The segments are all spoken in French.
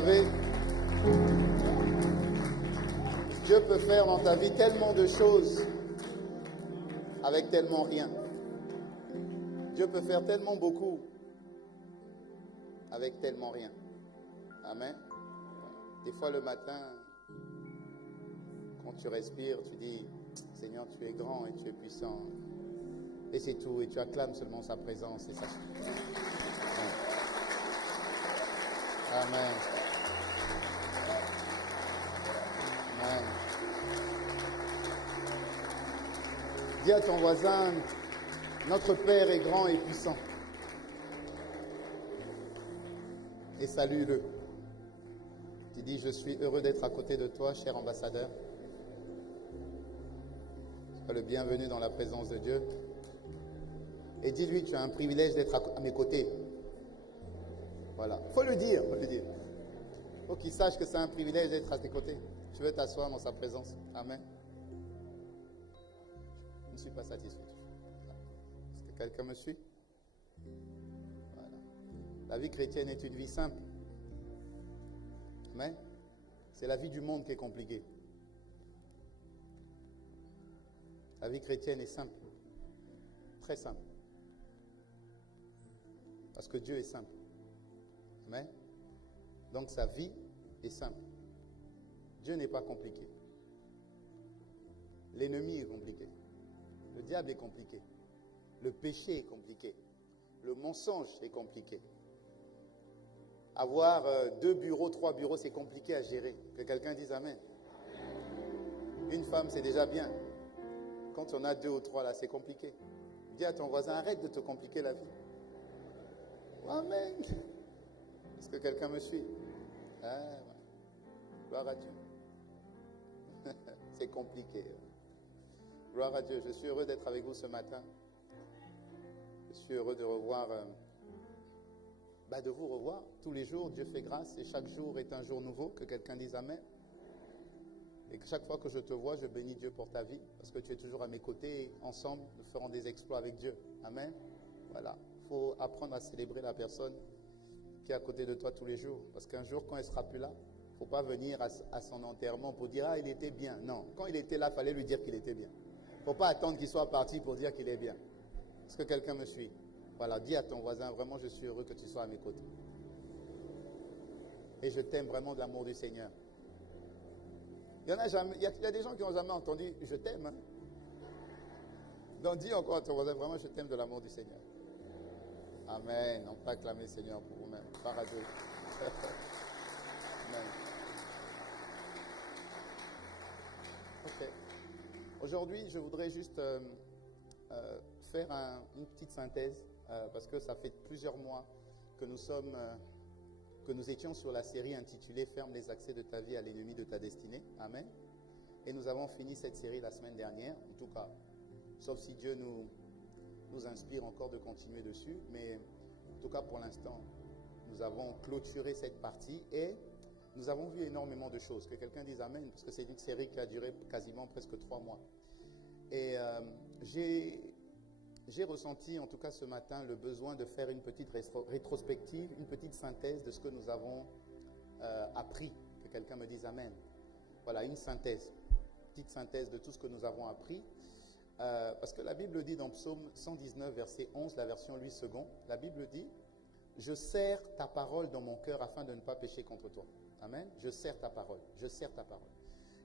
savez, Dieu peut faire dans ta vie tellement de choses avec tellement rien. Dieu peut faire tellement beaucoup avec tellement rien. Amen. Des fois le matin, quand tu respires, tu dis, Seigneur, tu es grand et tu es puissant. Et c'est tout. Et tu acclames seulement sa présence et sa suffit. Amen. Amen. Dis à ton voisin, notre Père est grand et puissant. Et salue-le. Tu dis, je suis heureux d'être à côté de toi, cher ambassadeur. Sois le bienvenu dans la présence de Dieu. Et dis-lui, tu as un privilège d'être à mes côtés. Voilà. Il faut le dire, faut le dire. Il faut qu'il sache que c'est un privilège d'être à tes côtés. Tu veux t'asseoir dans sa présence. Amen. Je ne suis pas satisfait. Est-ce que quelqu'un me suit? Voilà. La vie chrétienne est une vie simple. Amen. C'est la vie du monde qui est compliquée. La vie chrétienne est simple. Très simple. Parce que Dieu est simple. Amen. Donc sa vie est simple. Dieu n'est pas compliqué. L'ennemi est compliqué. Le diable est compliqué. Le péché est compliqué. Le mensonge est compliqué. Avoir 2 bureaux, 3 bureaux, c'est compliqué à gérer. Que quelqu'un dise Amen. Une femme, c'est déjà bien. Quand on a 2 ou 3 là, c'est compliqué. Dis à ton voisin, arrête de te compliquer la vie. Amen. Est-ce que quelqu'un me suit? Ah, ouais. Gloire à Dieu. C'est compliqué. Gloire à Dieu. Je suis heureux d'être avec vous ce matin. Je suis heureux de revoir, de vous revoir. Tous les jours, Dieu fait grâce et chaque jour est un jour nouveau. Que quelqu'un dise Amen. Et que chaque fois que je te vois, je bénis Dieu pour ta vie parce que tu es toujours à mes côtés et ensemble, nous ferons des exploits avec Dieu. Amen. Voilà. Il faut apprendre à célébrer la personne qui est à côté de toi tous les jours. Parce qu'un jour, quand elle ne sera plus là, il ne faut pas venir à son enterrement pour dire « Ah, il était bien ». Non, quand il était là, il fallait lui dire qu'il était bien. Il ne faut pas attendre qu'il soit parti pour dire qu'il est bien. Est-ce que quelqu'un me suit? Voilà, dis à ton voisin, vraiment, je suis heureux que tu sois à mes côtés. Et je t'aime vraiment de l'amour du Seigneur. Il y a des gens qui n'ont jamais entendu « Je t'aime hein. ». Donc dis encore à ton voisin, vraiment, je t'aime de l'amour du Seigneur. Amen. On peut acclamer le Seigneur pour vous-même. Par à Dieu. Amen. Ok. Aujourd'hui, je voudrais juste faire une petite synthèse parce que ça fait plusieurs mois que nous étions sur la série intitulée « Ferme les accès de ta vie à l'ennemi de ta destinée ». Amen. Et nous avons fini cette série la semaine dernière, en tout cas, sauf si Dieu nous inspire encore de continuer dessus. Mais en tout cas, pour l'instant, nous avons clôturé cette partie et nous avons vu énormément de choses. Que quelqu'un dise Amen, parce que c'est une série qui a duré quasiment presque 3 mois. Et j'ai ressenti, en tout cas ce matin, le besoin de faire une petite rétrospective, une petite synthèse de ce que nous avons appris. Que quelqu'un me dise Amen. Voilà, une synthèse, petite synthèse de tout ce que nous avons appris. Parce que la Bible dit dans Psaume 119, verset 11, la version Louis II, la Bible dit « Je serre ta parole dans mon cœur afin de ne pas pécher contre toi. » Amen. Je serre ta parole. Je serre ta parole.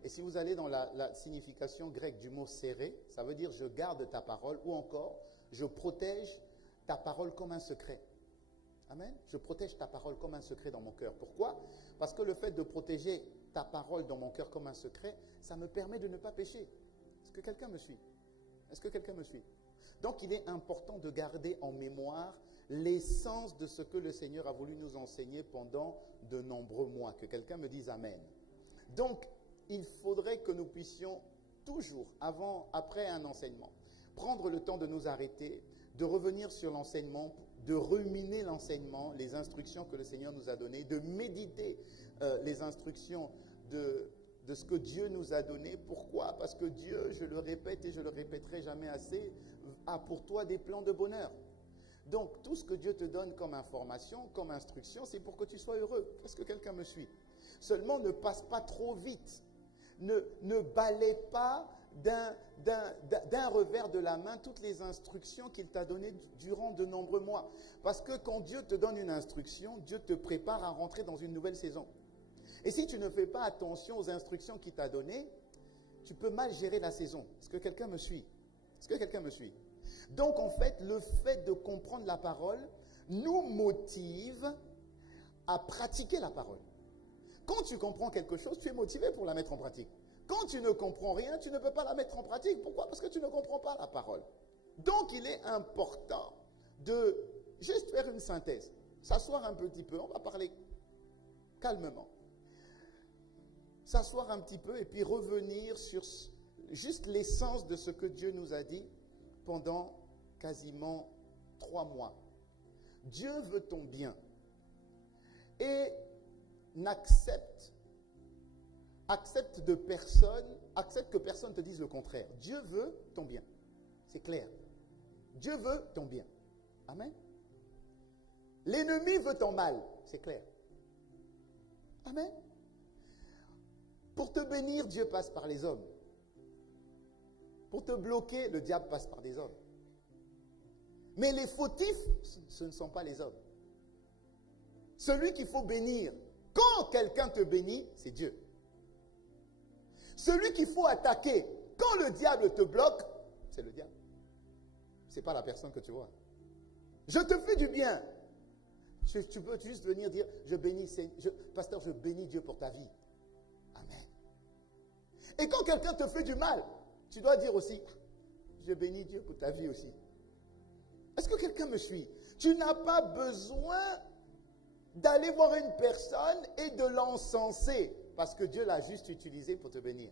Et si vous allez dans la signification grecque du mot « serrer », ça veut dire « je garde ta parole » ou encore « je protège ta parole comme un secret ». Amen. Je protège ta parole comme un secret dans mon cœur. Pourquoi? Parce que le fait de protéger ta parole dans mon cœur comme un secret, ça me permet de ne pas pécher. Est-ce que quelqu'un me suit? Est-ce que quelqu'un me suit? Donc, il est important de garder en mémoire l'essence de ce que le Seigneur a voulu nous enseigner pendant de nombreux mois. Que quelqu'un me dise Amen. Donc, il faudrait que nous puissions toujours, après un enseignement, prendre le temps de nous arrêter, de revenir sur l'enseignement, de ruminer l'enseignement, les instructions que le Seigneur nous a données, de méditer les instructions de ce que Dieu nous a donné. Pourquoi? Parce que Dieu, je le répète et je le répéterai jamais assez, a pour toi des plans de bonheur. Donc, tout ce que Dieu te donne comme information, comme instruction, c'est pour que tu sois heureux. Est-ce que quelqu'un me suit? Seulement, ne passe pas trop vite. Ne balaie pas d'un revers de la main toutes les instructions qu'il t'a données durant de nombreux mois. Parce que quand Dieu te donne une instruction, Dieu te prépare à rentrer dans une nouvelle saison. Et si tu ne fais pas attention aux instructions qu'il t'a données, tu peux mal gérer la saison. Est-ce que quelqu'un me suit? Est-ce que quelqu'un me suit? Donc en fait, le fait de comprendre la parole nous motive à pratiquer la parole. Quand tu comprends quelque chose, tu es motivé pour la mettre en pratique. Quand tu ne comprends rien, tu ne peux pas la mettre en pratique. Pourquoi? Parce que tu ne comprends pas la parole. Donc il est important de juste faire une synthèse, s'asseoir un petit peu, on va parler calmement. S'asseoir un petit peu et puis revenir sur juste l'essence de ce que Dieu nous a dit pendant quasiment 3 mois. Dieu veut ton bien et accepte que personne te dise le contraire. Dieu veut ton bien. C'est clair. Dieu veut ton bien. Amen. L'ennemi veut ton mal. C'est clair. Amen. Pour te bénir, Dieu passe par les hommes. Pour te bloquer, le diable passe par des hommes. Mais les fautifs, ce ne sont pas les hommes. Celui qu'il faut bénir, quand quelqu'un te bénit, c'est Dieu. Celui qu'il faut attaquer, quand le diable te bloque, c'est le diable. Ce n'est pas la personne que tu vois. Je te fais du bien. Tu peux juste venir dire, pasteur, je bénis Dieu pour ta vie. Amen. Et quand quelqu'un te fait du mal, tu dois dire aussi, je bénis Dieu pour ta vie aussi. Est-ce que quelqu'un me suit? Tu n'as pas besoin d'aller voir une personne et de l'encenser parce que Dieu l'a juste utilisé pour te bénir.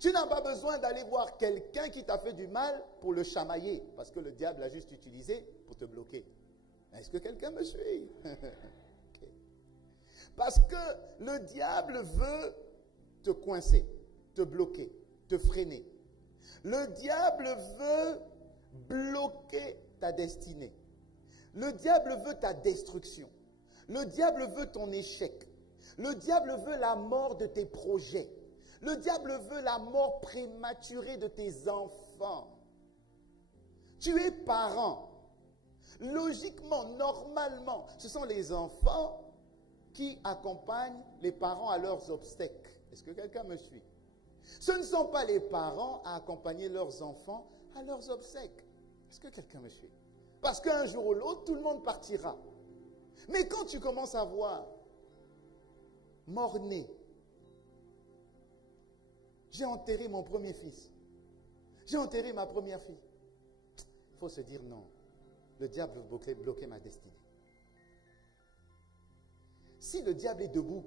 Tu n'as pas besoin d'aller voir quelqu'un qui t'a fait du mal pour le chamailler parce que le diable l'a juste utilisé pour te bloquer. Est-ce que quelqu'un me suit? Okay. Parce que le diable veut te coincer, te bloquer, te freiner. Le diable veut bloquer ta destinée. Le diable veut ta destruction. Le diable veut ton échec. Le diable veut la mort de tes projets. Le diable veut la mort prématurée de tes enfants. Tu es parent. Logiquement, normalement, ce sont les enfants qui accompagnent les parents à leurs obsèques. Est-ce que quelqu'un me suit? Ce ne sont pas les parents à accompagner leurs enfants à leurs obsèques. Est-ce que quelqu'un me suit? Parce qu'un jour ou l'autre, tout le monde partira. Mais quand tu commences à voir mort-né, j'ai enterré mon premier fils, j'ai enterré ma première fille, il faut se dire non, le diable veut bloquer ma destinée. Si le diable est debout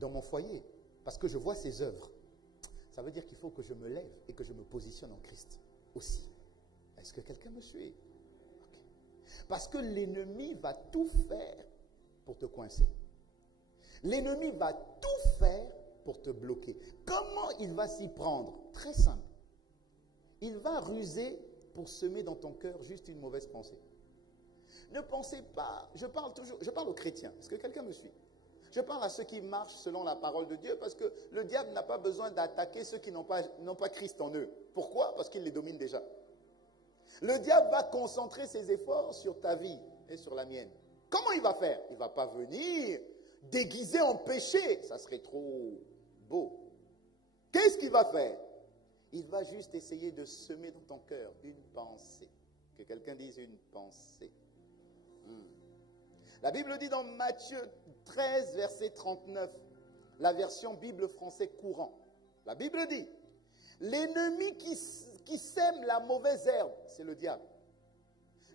dans mon foyer, parce que je vois ses œuvres, ça veut dire qu'il faut que je me lève et que je me positionne en Christ aussi. Est-ce que quelqu'un me suit? Parce que l'ennemi va tout faire pour te coincer. L'ennemi va tout faire pour te bloquer. Comment il va s'y prendre? Très simple. Il va ruser pour semer dans ton cœur juste une mauvaise pensée. Ne pensez pas, je parle aux chrétiens. Est-ce que quelqu'un me suit? Je parle à ceux qui marchent selon la parole de Dieu parce que le diable n'a pas besoin d'attaquer ceux qui n'ont pas Christ en eux. Pourquoi? Parce qu'il les domine déjà. Le diable va concentrer ses efforts sur ta vie et sur la mienne. Comment il va faire? Il ne va pas venir déguisé en péché. Ça serait trop beau. Qu'est-ce qu'il va faire? Il va juste essayer de semer dans ton cœur une pensée. Que quelqu'un dise une pensée. La Bible dit dans Matthieu 13, verset 39, la version Bible français courant. La Bible dit, l'ennemi qui sème la mauvaise herbe, c'est le diable.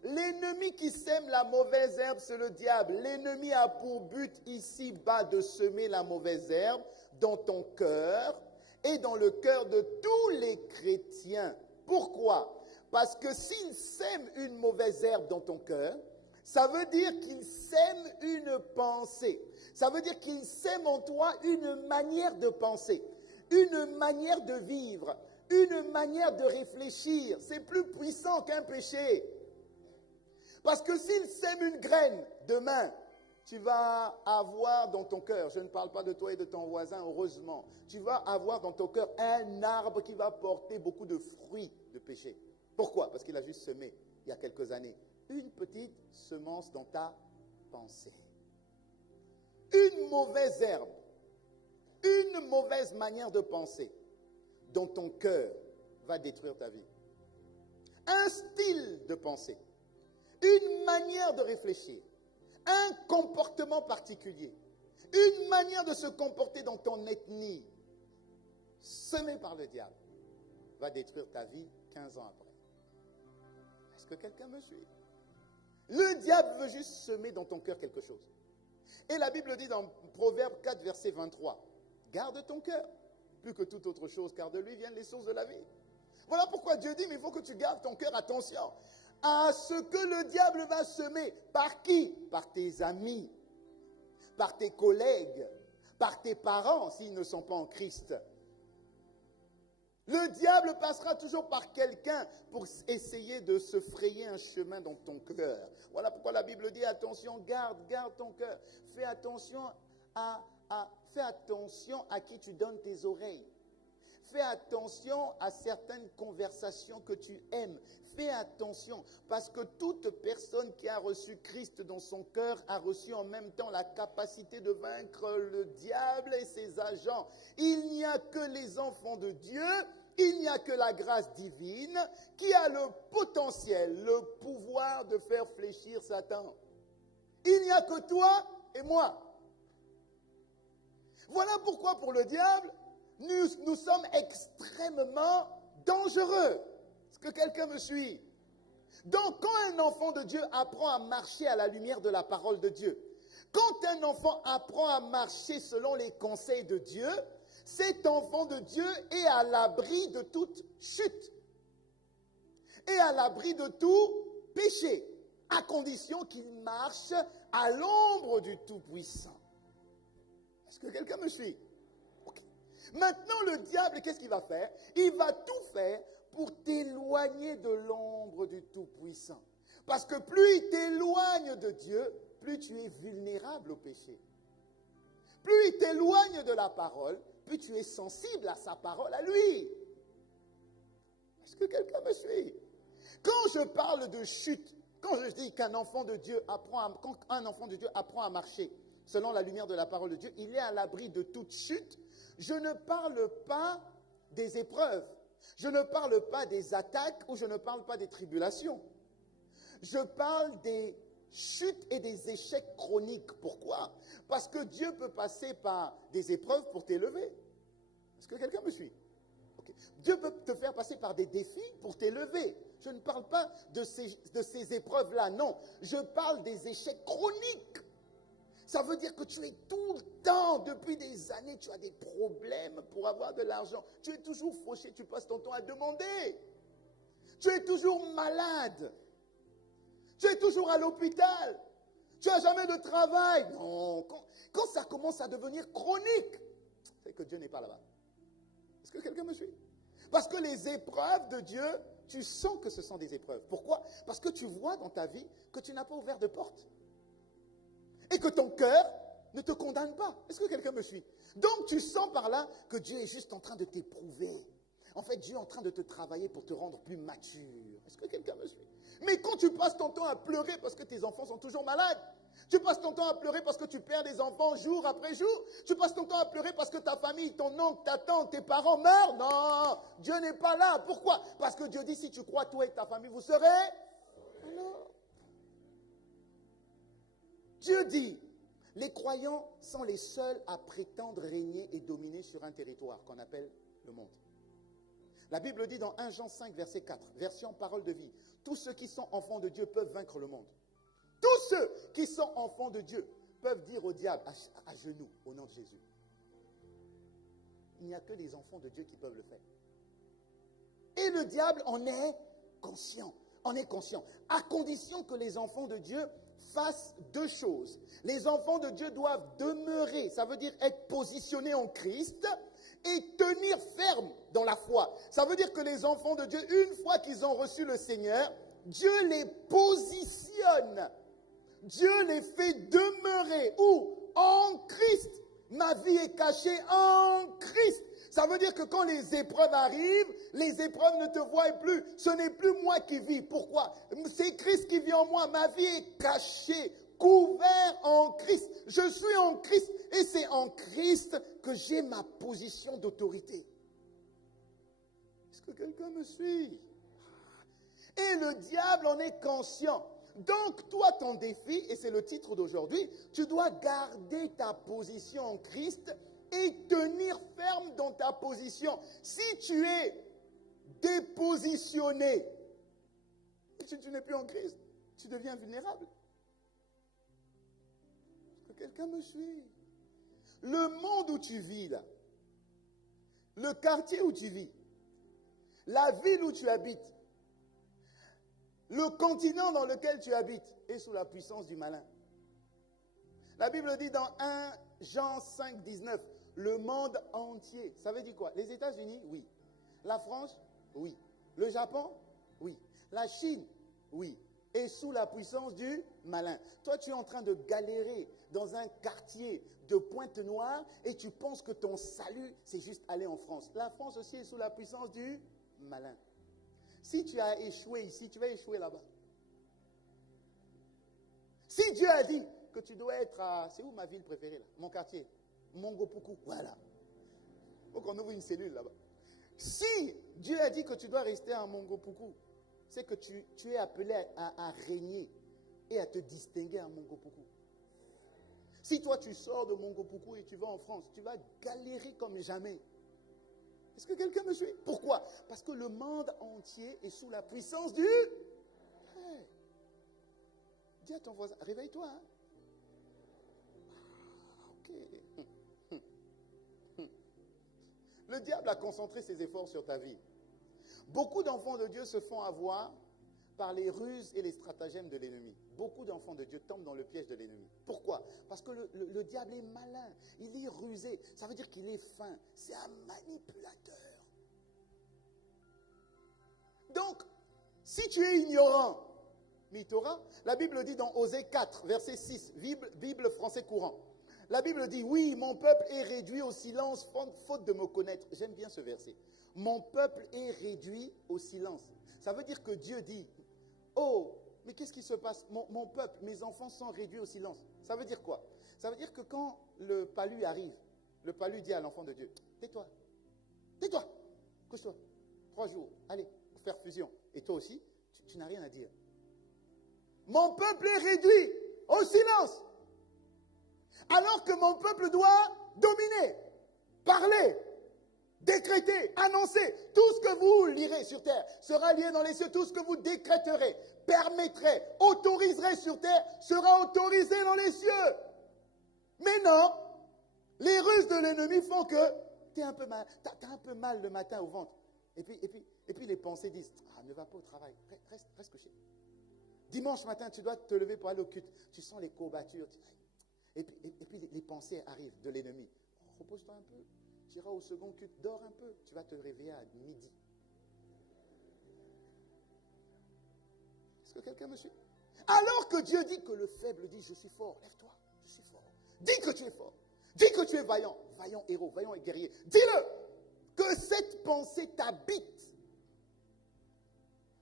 L'ennemi qui sème la mauvaise herbe, c'est le diable. L'ennemi a pour but ici-bas de semer la mauvaise herbe dans ton cœur et dans le cœur de tous les chrétiens. Pourquoi? Parce que s'il sème une mauvaise herbe dans ton cœur, ça veut dire qu'il sème une pensée. Ça veut dire qu'il sème en toi une manière de penser, une manière de vivre, une manière de réfléchir. C'est plus puissant qu'un péché. Parce que s'il sème une graine, demain, tu vas avoir dans ton cœur, je ne parle pas de toi et de ton voisin, heureusement, tu vas avoir dans ton cœur un arbre qui va porter beaucoup de fruits de péché. Pourquoi? Parce qu'il a juste semé, il y a quelques années, une petite semence dans ta pensée. Une mauvaise herbe, une mauvaise manière de penser dans ton cœur va détruire ta vie. Un style de pensée, une manière de réfléchir, un comportement particulier, une manière de se comporter dans ton ethnie, semé par le diable, va détruire ta vie 15 ans après. Est-ce que quelqu'un me suit? Le diable veut juste semer dans ton cœur quelque chose. Et la Bible dit dans Proverbe 4, verset 23, « Garde ton cœur, plus que toute autre chose, car de lui viennent les sources de la vie. » Voilà pourquoi Dieu dit, mais il faut que tu gardes ton cœur, attention, à ce que le diable va semer. Par qui? Par tes amis, par tes collègues, par tes parents, s'ils ne sont pas en Christ. Le diable passera toujours par quelqu'un pour essayer de se frayer un chemin dans ton cœur. Voilà pourquoi la Bible dit, attention, garde ton cœur. Fais attention à qui tu donnes tes oreilles. Fais attention à certaines conversations que tu aimes. Fais attention, parce que toute personne qui a reçu Christ dans son cœur a reçu en même temps la capacité de vaincre le diable et ses agents. Il n'y a que les enfants de Dieu, il n'y a que la grâce divine qui a le potentiel, le pouvoir de faire fléchir Satan. Il n'y a que toi et moi. Voilà pourquoi pour le diable, nous sommes extrêmement dangereux. Est-ce que quelqu'un me suit? Donc, quand un enfant de Dieu apprend à marcher à la lumière de la parole de Dieu, quand un enfant apprend à marcher selon les conseils de Dieu, cet enfant de Dieu est à l'abri de toute chute et à l'abri de tout péché, à condition qu'il marche à l'ombre du Tout-Puissant. Est-ce que quelqu'un me suit? Maintenant, le diable, qu'est-ce qu'il va faire? Il va tout faire pour t'éloigner de l'ombre du Tout-Puissant. Parce que plus il t'éloigne de Dieu, plus tu es vulnérable au péché. Plus il t'éloigne de la parole, plus tu es sensible à sa parole, à lui. Est-ce que quelqu'un me suit? Quand je parle de chute, quand je dis qu'un enfant de Dieu quand un enfant de Dieu apprend à marcher selon la lumière de la parole de Dieu, il est à l'abri de toute chute. Je ne parle pas des épreuves, je ne parle pas des attaques ou je ne parle pas des tribulations. Je parle des chutes et des échecs chroniques. Pourquoi? Parce que Dieu peut passer par des épreuves pour t'élever. Est-ce que quelqu'un me suit? Okay. Dieu peut te faire passer par des défis pour t'élever. Je ne parle pas de ces épreuves-là, non. Je parle des échecs chroniques. Ça veut dire que tu es tout le temps, depuis des années, tu as des problèmes pour avoir de l'argent. Tu es toujours fauché, tu passes ton temps à demander. Tu es toujours malade. Tu es toujours à l'hôpital. Tu n'as jamais de travail. Non, quand ça commence à devenir chronique, c'est que Dieu n'est pas là-bas. Est-ce que quelqu'un me suit? Parce que les épreuves de Dieu, tu sens que ce sont des épreuves. Pourquoi? Parce que tu vois dans ta vie que tu n'as pas ouvert de porte. Et que ton cœur ne te condamne pas. Est-ce que quelqu'un me suit? Donc tu sens par là que Dieu est juste en train de t'éprouver. En fait, Dieu est en train de te travailler pour te rendre plus mature. Est-ce que quelqu'un me suit? Mais quand tu passes ton temps à pleurer parce que tes enfants sont toujours malades, tu passes ton temps à pleurer parce que tu perds des enfants jour après jour, tu passes ton temps à pleurer parce que ta famille, ton oncle, ta tante, tes parents meurent, non, Dieu n'est pas là. Pourquoi? Parce que Dieu dit, si tu crois, toi et ta famille, vous serez... Alors, Dieu dit, les croyants sont les seuls à prétendre régner et dominer sur un territoire qu'on appelle le monde. La Bible dit dans 1 Jean 5, verset 4, version parole de vie, tous ceux qui sont enfants de Dieu peuvent vaincre le monde. Tous ceux qui sont enfants de Dieu peuvent dire au diable, à genoux, au nom de Jésus. Il n'y a que les enfants de Dieu qui peuvent le faire. Et le diable en est conscient. En est conscient. À condition que les enfants de Dieu fassent deux choses. Les enfants de Dieu doivent demeurer, ça veut dire être positionnés en Christ et tenir ferme dans la foi. Ça veut dire que les enfants de Dieu, une fois qu'ils ont reçu le Seigneur, Dieu les positionne. Dieu les fait demeurer. Où? En Christ. Ma vie est cachée en Christ. Ça veut dire que quand les épreuves arrivent, les épreuves ne te voient plus. Ce n'est plus moi qui vis. Pourquoi? C'est Christ qui vit en moi. Ma vie est cachée, couvert en Christ. Je suis en Christ et c'est en Christ que j'ai ma position d'autorité. Est-ce que quelqu'un me suit? Et le diable en est conscient. Donc, toi, ton défi, et c'est le titre d'aujourd'hui, tu dois garder ta position en Christ et tenir ferme dans ta position. Si tu es dépositionné, si tu n'es plus en Christ, tu deviens vulnérable. Est-ce que quelqu'un me suit? Le monde où tu vis, là, le quartier où tu vis, la ville où tu habites, le continent dans lequel tu habites est sous la puissance du malin. La Bible dit dans 1 Jean 5, 19, le monde entier. Ça veut dire quoi? Les États-Unis? Oui. La France? Oui. Le Japon? Oui. La Chine? Oui. Est sous la puissance du malin. Toi, tu es en train de galérer dans un quartier de Pointe-Noire et tu penses que ton salut, c'est juste aller en France. La France aussi est sous la puissance du malin. Si tu as échoué ici, tu vas échouer là-bas. Si Dieu a dit que tu dois être à... C'est où ma ville préférée là? Mon quartier. Mongopuku. Voilà. Il faut qu'on ouvre une cellule là-bas. Si Dieu a dit que tu dois rester à Mongopuku, c'est que tu es appelé à régner et à te distinguer à Mongopuku. Si toi tu sors de Mongopuku et tu vas en France, tu vas galérer comme jamais. Est-ce que quelqu'un me suit? Pourquoi? Parce que le monde entier est sous la puissance du... Hey. Dis à ton voisin, réveille-toi. Hein? Ok. Le diable a concentré ses efforts sur ta vie. Beaucoup d'enfants de Dieu se font avoir par les ruses et les stratagèmes de l'ennemi. Beaucoup d'enfants de Dieu tombent dans le piège de l'ennemi. Pourquoi? Parce que le diable est malin, il est rusé. Ça veut dire qu'il est fin. C'est un manipulateur. Donc, si tu es ignorant, mais il t'aura. La Bible dit dans Osée 4, verset 6, Bible français courant. La Bible dit, oui, mon peuple est réduit au silence faute de me connaître. J'aime bien ce verset. Mon peuple est réduit au silence. Ça veut dire que Dieu dit, oh, mais qu'est-ce qui se passe? Mon peuple, mes enfants sont réduits au silence. Ça veut dire quoi? Ça veut dire que quand le palu arrive, le palu dit à l'enfant de Dieu, tais-toi, tais-toi, couche-toi, 3 jours, allez, faire fusion. Et toi aussi, tu n'as rien à dire. Mon peuple est réduit au silence. Alors que mon peuple doit dominer, parler, décréter, annoncer. Tout ce que vous lirez sur terre sera lié dans les cieux. Tout ce que vous décréterez, permettrez, autoriserez sur terre sera autorisé dans les cieux. Mais non, les ruses de l'ennemi font que tu es un peu mal, t'as un peu mal le matin au ventre. Et puis les pensées disent, ah, ne va pas au travail, reste couché. Dimanche matin, tu dois te lever pour aller au culte. Tu sens les courbatures. Et puis les pensées arrivent de l'ennemi. Repose-toi un peu. Tu iras au second culte, dors un peu. Tu vas te réveiller à midi. Est-ce que quelqu'un me suit? Alors que Dieu dit que le faible dit, je suis fort. Lève-toi, je suis fort. Dis que tu es fort. Dis que tu es vaillant. Vaillant héros, vaillant et guerrier. Dis-le. Que cette pensée t'habite.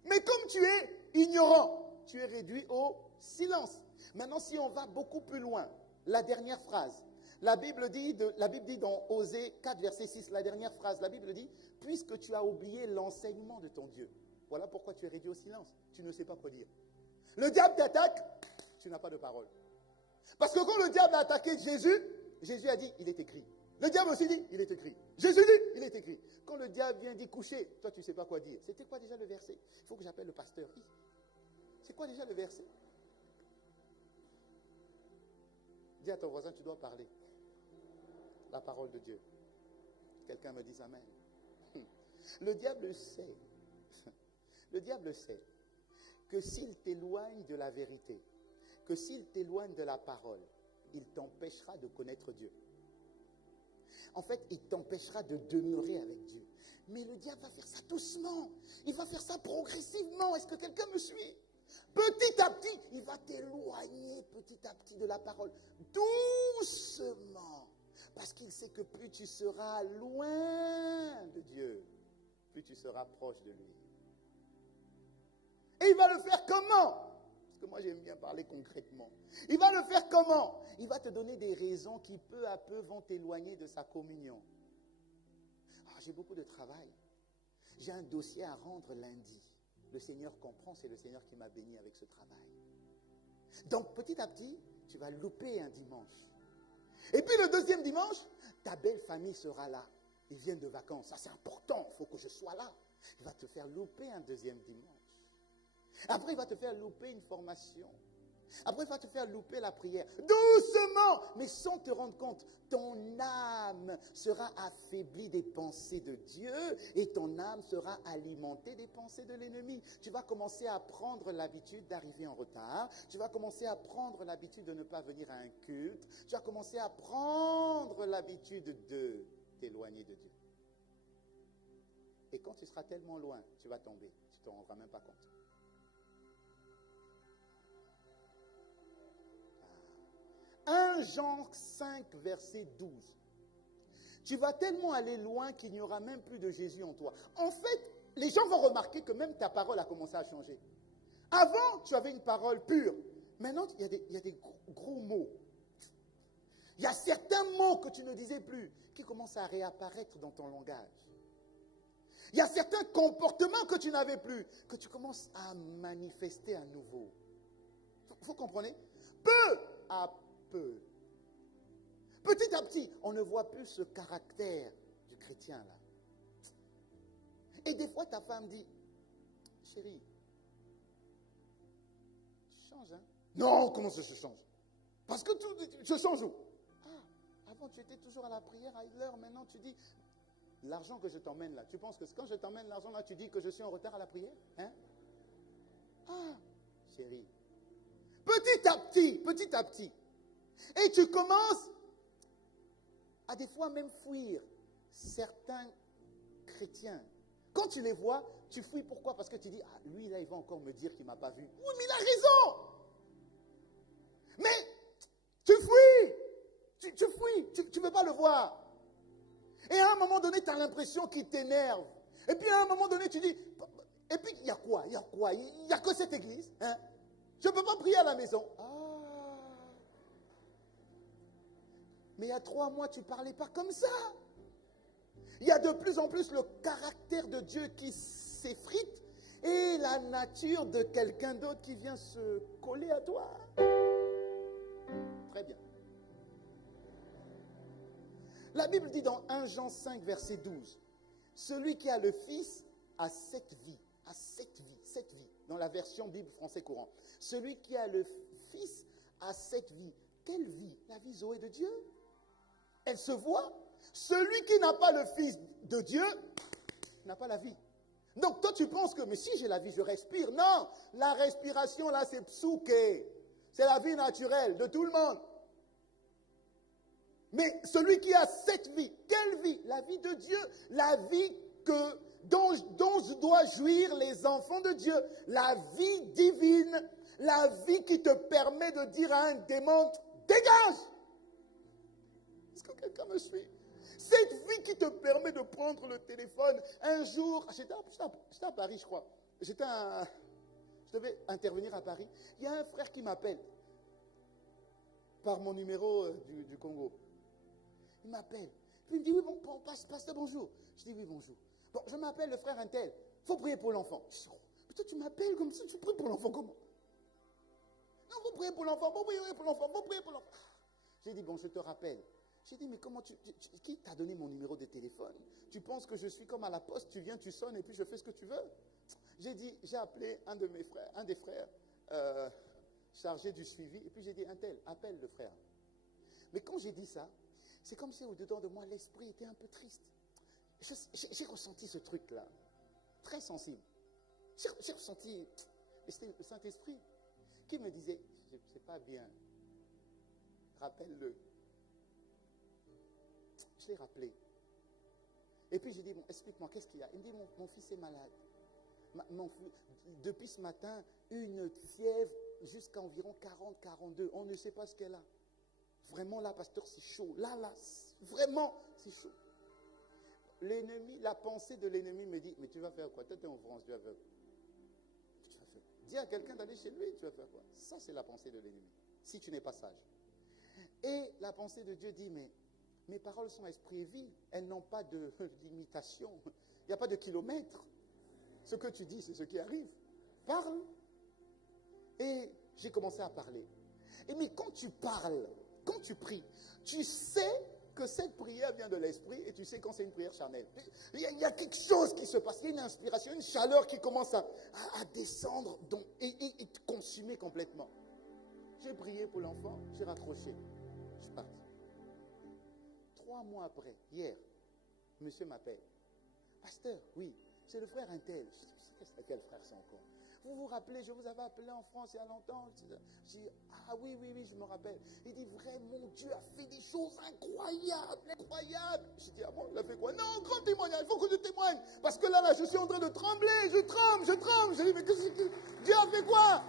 Mais comme tu es ignorant, tu es réduit au silence. Maintenant, si on va beaucoup plus loin, la dernière phrase. La Bible dit dans Osée 4, verset 6, la dernière phrase, la Bible dit, puisque tu as oublié l'enseignement de ton Dieu. Voilà pourquoi tu es réduit au silence. Tu ne sais pas quoi dire. Le diable t'attaque, tu n'as pas de parole. Parce que quand le diable a attaqué Jésus, Jésus a dit, il est écrit. Le diable aussi dit, il est écrit. Jésus dit, il est écrit. Quand le diable vient dire coucher, toi tu ne sais pas quoi dire. C'était quoi déjà le verset? Il faut que j'appelle le pasteur. C'est quoi déjà le verset? Dis à ton voisin, tu dois parler. La parole de Dieu. Quelqu'un me dit amen. Le diable sait que s'il t'éloigne de la vérité, que s'il t'éloigne de la parole, il t'empêchera de connaître Dieu. En fait, il t'empêchera de demeurer avec Dieu. Mais le diable va faire ça doucement. Il va faire ça progressivement. Est-ce que quelqu'un me suit? Petit à petit, il va t'éloigner petit à petit de la parole. Doucement. Parce qu'il sait que plus tu seras loin de Dieu, plus tu seras proche de lui. Et il va le faire comment? Parce que moi j'aime bien parler concrètement. Il va le faire comment? Il va te donner des raisons qui peu à peu vont t'éloigner de sa communion. Ah, j'ai beaucoup de travail. J'ai un dossier à rendre lundi. Le Seigneur comprend, c'est le Seigneur qui m'a béni avec ce travail. Donc petit à petit, tu vas louper un dimanche. Et puis le deuxième dimanche, ta belle famille sera là. Ils viennent de vacances. Ça c'est important, il faut que je sois là. Il va te faire louper un deuxième dimanche. Après, il va te faire louper une formation. Après, il va te faire louper la prière. Doucement, mais sans te rendre compte, ton âme sera affaiblie des pensées de Dieu et ton âme sera alimentée des pensées de l'ennemi. Tu vas commencer à prendre l'habitude d'arriver en retard. Tu vas commencer à prendre l'habitude de ne pas venir à un culte. Tu vas commencer à prendre l'habitude de t'éloigner de Dieu. Et quand tu seras tellement loin, tu vas tomber. Tu ne t'en rendras même pas compte. 1 Jean 5, verset 12. Tu vas tellement aller loin qu'il n'y aura même plus de Jésus en toi. En fait, les gens vont remarquer que même ta parole a commencé à changer. Avant, tu avais une parole pure. Maintenant, il y a des gros mots. Il y a certains mots que tu ne disais plus qui commencent à réapparaître dans ton langage. Il y a certains comportements que tu n'avais plus que tu commences à manifester à nouveau. Vous comprenez? Peu à peu. Petit à petit, on ne voit plus ce caractère du chrétien là. Et des fois, ta femme dit, chérie, tu changes, hein? Non, comment ça se change? Parce que tu se changes où? Ah, avant tu étais toujours à la prière à l'heure, maintenant tu dis, l'argent que je t'emmène là, tu penses que quand je t'emmène l'argent là, tu dis que je suis en retard à la prière? Hein? Ah, chérie, petit à petit, et tu commences à des fois même fuir certains chrétiens. Quand tu les vois, tu fuis. Pourquoi? Parce que tu dis, ah, lui là, il va encore me dire qu'il ne m'a pas vu. Oui, mais il a raison. Mais tu fuis. Tu fuis. Tu ne veux pas le voir. Et à un moment donné, tu as l'impression qu'il t'énerve. Et puis à un moment donné, tu dis, et puis il y a quoi? Il n'y a que cette église. Hein? Je ne peux pas prier à la maison. Ah. Mais il y a 3 mois, tu ne parlais pas comme ça. Il y a de plus en plus le caractère de Dieu qui s'effrite et la nature de quelqu'un d'autre qui vient se coller à toi. Très bien. La Bible dit dans 1 Jean 5, verset 12, celui qui a le Fils a 7 vies. A 7 vies, 7 vies, dans la version Bible français courant. Celui qui a le Fils a 7 vies. Quelle vie? La vie Zoé de Dieu. Elle se voit. Celui qui n'a pas le Fils de Dieu n'a pas la vie. Donc toi tu penses que, mais si j'ai la vie, je respire. Non, la respiration là c'est psouké. C'est la vie naturelle de tout le monde. Mais celui qui a cette vie, quelle vie? La vie de Dieu, la vie dont doivent jouir les enfants de Dieu, la vie divine, la vie qui te permet de dire à un démon, dégage! Est-ce que quelqu'un me suit? Cette vie qui te permet de prendre le téléphone. Un jour, j'étais à Paris, je crois. Je devais intervenir à Paris. Il y a un frère qui m'appelle par mon numéro du Congo. Il m'appelle. Puis il me dit, oui, bon, pasteur, bonjour. Je dis, oui, bonjour. Bon, je m'appelle le frère Intel. Il faut prier pour l'enfant. Je dis, mais toi, tu m'appelles comme ça, tu pries pour l'enfant comment? Non, il faut prier pour l'enfant, il faut prier pour l'enfant, il faut prier pour l'enfant. J'ai dit, bon, je te rappelle. J'ai dit, mais comment qui t'a donné mon numéro de téléphone? Tu penses que je suis comme à la poste, tu viens, tu sonnes et puis je fais ce que tu veux? J'ai appelé un des frères chargé du suivi, et puis j'ai dit, Intel, appelle le frère. Mais quand j'ai dit ça, c'est comme si au-dedans de moi, l'esprit était un peu triste. J'ai ressenti ce truc-là, très sensible. J'ai ressenti, et c'était le Saint-Esprit qui me disait, c'est pas bien, rappelle-le. Je l'ai rappelé. Et puis j'ai dit, bon, explique-moi, qu'est-ce qu'il y a? Il me dit, mon fils est malade. Depuis ce matin, une fièvre jusqu'à environ 40, 42. On ne sait pas ce qu'elle a. Vraiment, là, pasteur, c'est chaud. Là, vraiment, c'est chaud. L'ennemi, la pensée de l'ennemi me dit, mais tu vas faire quoi? Toi, tu es en France, tu vas faire quoi? Dis à quelqu'un d'aller chez lui, tu vas faire quoi? Ça, c'est la pensée de l'ennemi, si tu n'es pas sage. Et la pensée de Dieu dit, mais mes paroles sont esprit et vie. Elles n'ont pas de limitation. Il n'y a pas de kilomètres. Ce que tu dis, c'est ce qui arrive. Parle. Et j'ai commencé à parler. Et mais quand tu parles, quand tu pries, tu sais que cette prière vient de l'esprit et tu sais quand c'est une prière charnelle. Il y a quelque chose qui se passe. Il y a une inspiration, une chaleur qui commence à descendre et te consumer complètement. J'ai prié pour l'enfant, j'ai raccroché. Je suis parti. 3 mois après, hier, monsieur m'appelle. Pasteur, oui, c'est le frère Intel. Je dis, c'est quel frère c'est encore? Vous vous rappelez, je vous avais appelé en France il y a longtemps. Je dis, ah oui, je me rappelle. Il dit, vraiment, Dieu a fait des choses incroyables. Je dis, ah bon, il a fait quoi? Non, grand témoignage, il faut que je témoigne. Parce que là, je suis en train de trembler, je tremble. Je dis, mais qu'est-ce que Dieu a fait quoi?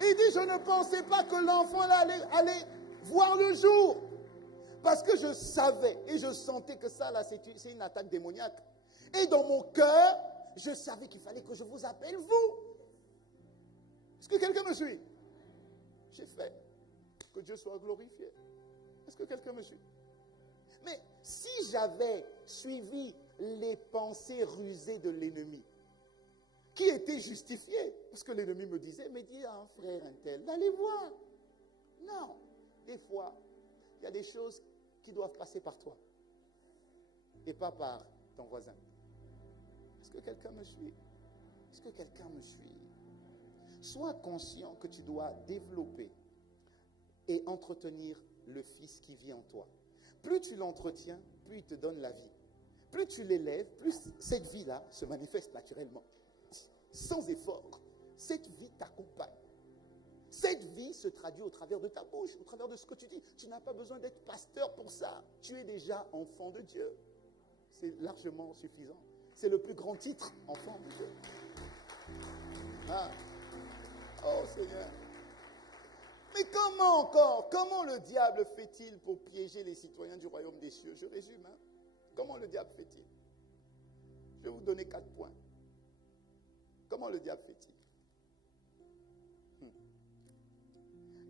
Il dit, je ne pensais pas que l'enfant là allait voir le jour. Parce que je savais et je sentais que ça, là, c'est une attaque démoniaque. Et dans mon cœur, je savais qu'il fallait que je vous appelle, vous. Est-ce que quelqu'un me suit? J'ai fait. Que Dieu soit glorifié. Est-ce que quelqu'un me suit? Mais si j'avais suivi les pensées rusées de l'ennemi, qui étaient justifiées, parce que l'ennemi me disait, mais dis à un frère un tel, d'aller voir. Non. Des fois, il y a des choses qui doivent passer par toi et pas par ton voisin. Est-ce que quelqu'un me suit? Est-ce que quelqu'un me suit? Sois conscient que tu dois développer et entretenir le Fils qui vit en toi. Plus tu l'entretiens, plus il te donne la vie. Plus tu l'élèves, plus cette vie-là se manifeste naturellement. Sans effort, cette vie t'accompagne. Cette vie se traduit au travers de ta bouche, au travers de ce que tu dis. Tu n'as pas besoin d'être pasteur pour ça. Tu es déjà enfant de Dieu. C'est largement suffisant. C'est le plus grand titre, enfant de Dieu. Ah. Oh Seigneur. Mais comment le diable fait-il pour piéger les citoyens du royaume des cieux? Je résume. Comment le diable fait-il? Je vais vous donner 4 points. Comment le diable fait-il?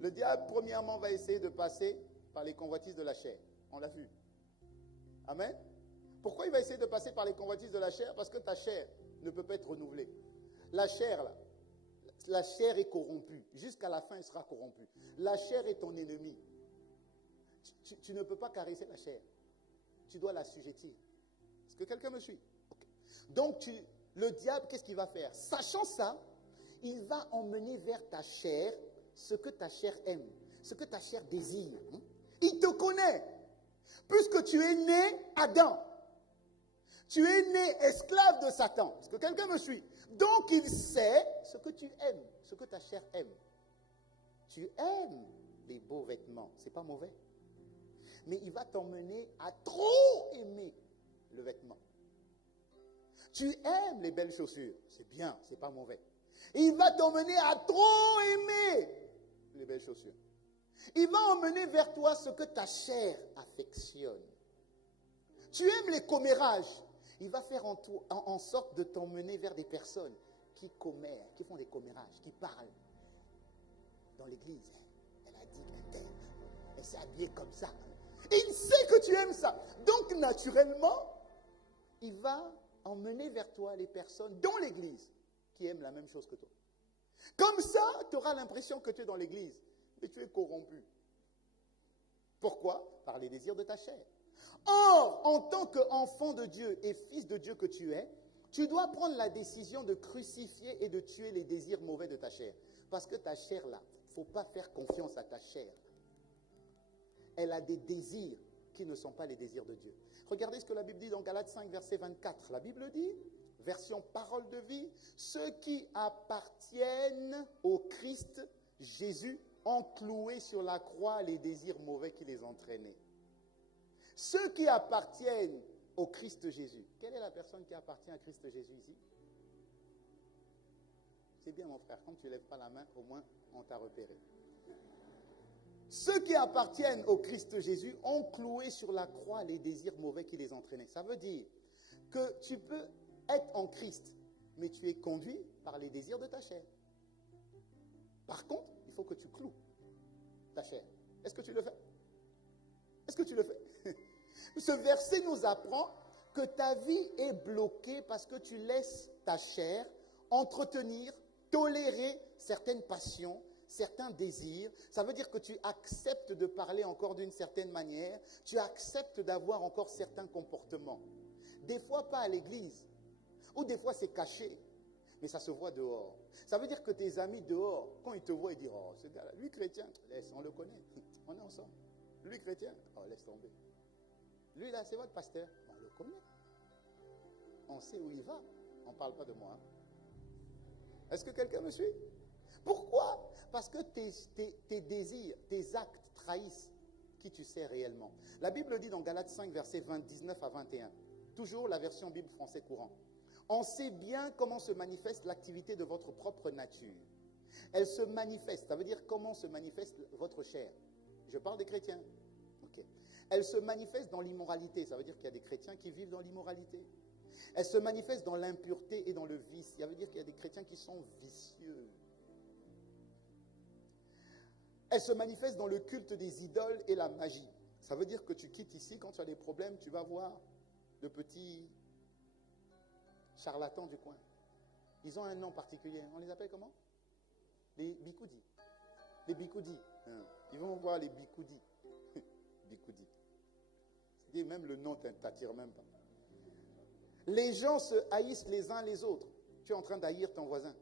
Le diable, premièrement, va essayer de passer par les convoitises de la chair. On l'a vu. Amen. Pourquoi il va essayer de passer par les convoitises de la chair? Parce que ta chair ne peut pas être renouvelée. La chair, là, la chair est corrompue. Jusqu'à la fin, elle sera corrompue. La chair est ton ennemi. Tu ne peux pas caresser la chair. Tu dois l'assujettir. Est-ce que quelqu'un me suit? Okay. Donc, le diable, qu'est-ce qu'il va faire? Sachant ça, il va emmener vers ta chair ce que ta chair aime, ce que ta chair désire. Il te connaît. Puisque tu es né Adam. Tu es né esclave de Satan. Est-ce que quelqu'un me suit? Donc il sait ce que tu aimes, ce que ta chair aime. Tu aimes les beaux vêtements, c'est pas mauvais. Mais il va t'emmener à trop aimer le vêtement. Tu aimes les belles chaussures, c'est bien, c'est pas mauvais. Et il va t'emmener à trop aimer les belles chaussures. Il va emmener vers toi ce que ta chair affectionne. Tu aimes les commérages. Il va faire en sorte de t'emmener vers des personnes qui commèrent, qui font des commérages, qui parlent. Dans l'église, elle a dit un tel, elle s'est habillée comme ça. Et il sait que tu aimes ça. Donc naturellement, il va emmener vers toi les personnes dans l'église qui aiment la même chose que toi. Comme ça, tu auras l'impression que tu es dans l'église, mais tu es corrompu. Pourquoi? Par les désirs de ta chair. Or, en tant qu'enfant de Dieu et fils de Dieu que tu es, tu dois prendre la décision de crucifier et de tuer les désirs mauvais de ta chair. Parce que ta chair, là, il ne faut pas faire confiance à ta chair. Elle a des désirs qui ne sont pas les désirs de Dieu. Regardez ce que la Bible dit dans Galates 5, verset 24. La Bible dit, version parole de vie, ceux qui appartiennent au Christ Jésus ont cloué sur la croix les désirs mauvais qui les entraînaient. Ceux qui appartiennent au Christ Jésus. Quelle est la personne qui appartient à Christ Jésus ici? C'est bien, mon frère. Quand tu ne lèves pas la main, au moins, on t'a repéré. Ceux qui appartiennent au Christ Jésus ont cloué sur la croix les désirs mauvais qui les entraînaient. Ça veut dire que tu peux être en Christ, mais tu es conduit par les désirs de ta chair. Par contre, il faut que tu cloues ta chair. Est-ce que tu le fais? Est-ce que tu le fais? Ce verset nous apprend que ta vie est bloquée parce que tu laisses ta chair entretenir, tolérer certaines passions, certains désirs. Ça veut dire que tu acceptes de parler encore d'une certaine manière, tu acceptes d'avoir encore certains comportements. Des fois pas à l'église, ou des fois c'est caché, mais ça se voit dehors. Ça veut dire que tes amis dehors, quand ils te voient, ils disent, oh, ce gars-là, lui chrétien, laisse, on le connaît, on est ensemble. Lui chrétien, oh, laisse tomber. Lui là, c'est votre pasteur, on le connaît. On sait où il va, on ne parle pas de moi. Hein. Est-ce que quelqu'un me suit? Pourquoi? Parce que tes désirs, tes actes trahissent qui tu sais réellement. La Bible dit dans Galates 5, versets 19 à 21, toujours la version Bible français courant. On sait bien comment se manifeste l'activité de votre propre nature. Elle se manifeste, ça veut dire comment se manifeste votre chair. Je parle des chrétiens. Okay. Elle se manifeste dans l'immoralité, ça veut dire qu'il y a des chrétiens qui vivent dans l'immoralité. Elle se manifeste dans l'impureté et dans le vice, ça veut dire qu'il y a des chrétiens qui sont vicieux. Elle se manifeste dans le culte des idoles et la magie. Ça veut dire que tu quittes ici, quand tu as des problèmes, tu vas voir de petits charlatans du coin. Ils ont un nom particulier. On les appelle comment? Les bicoudis. Les bicoudis. Ils vont voir les bicoudis. Bicoudis. C'est-à-dire même le nom ne t'attire même pas. Les gens se haïssent les uns les autres. Tu es en train d'haïr ton voisin.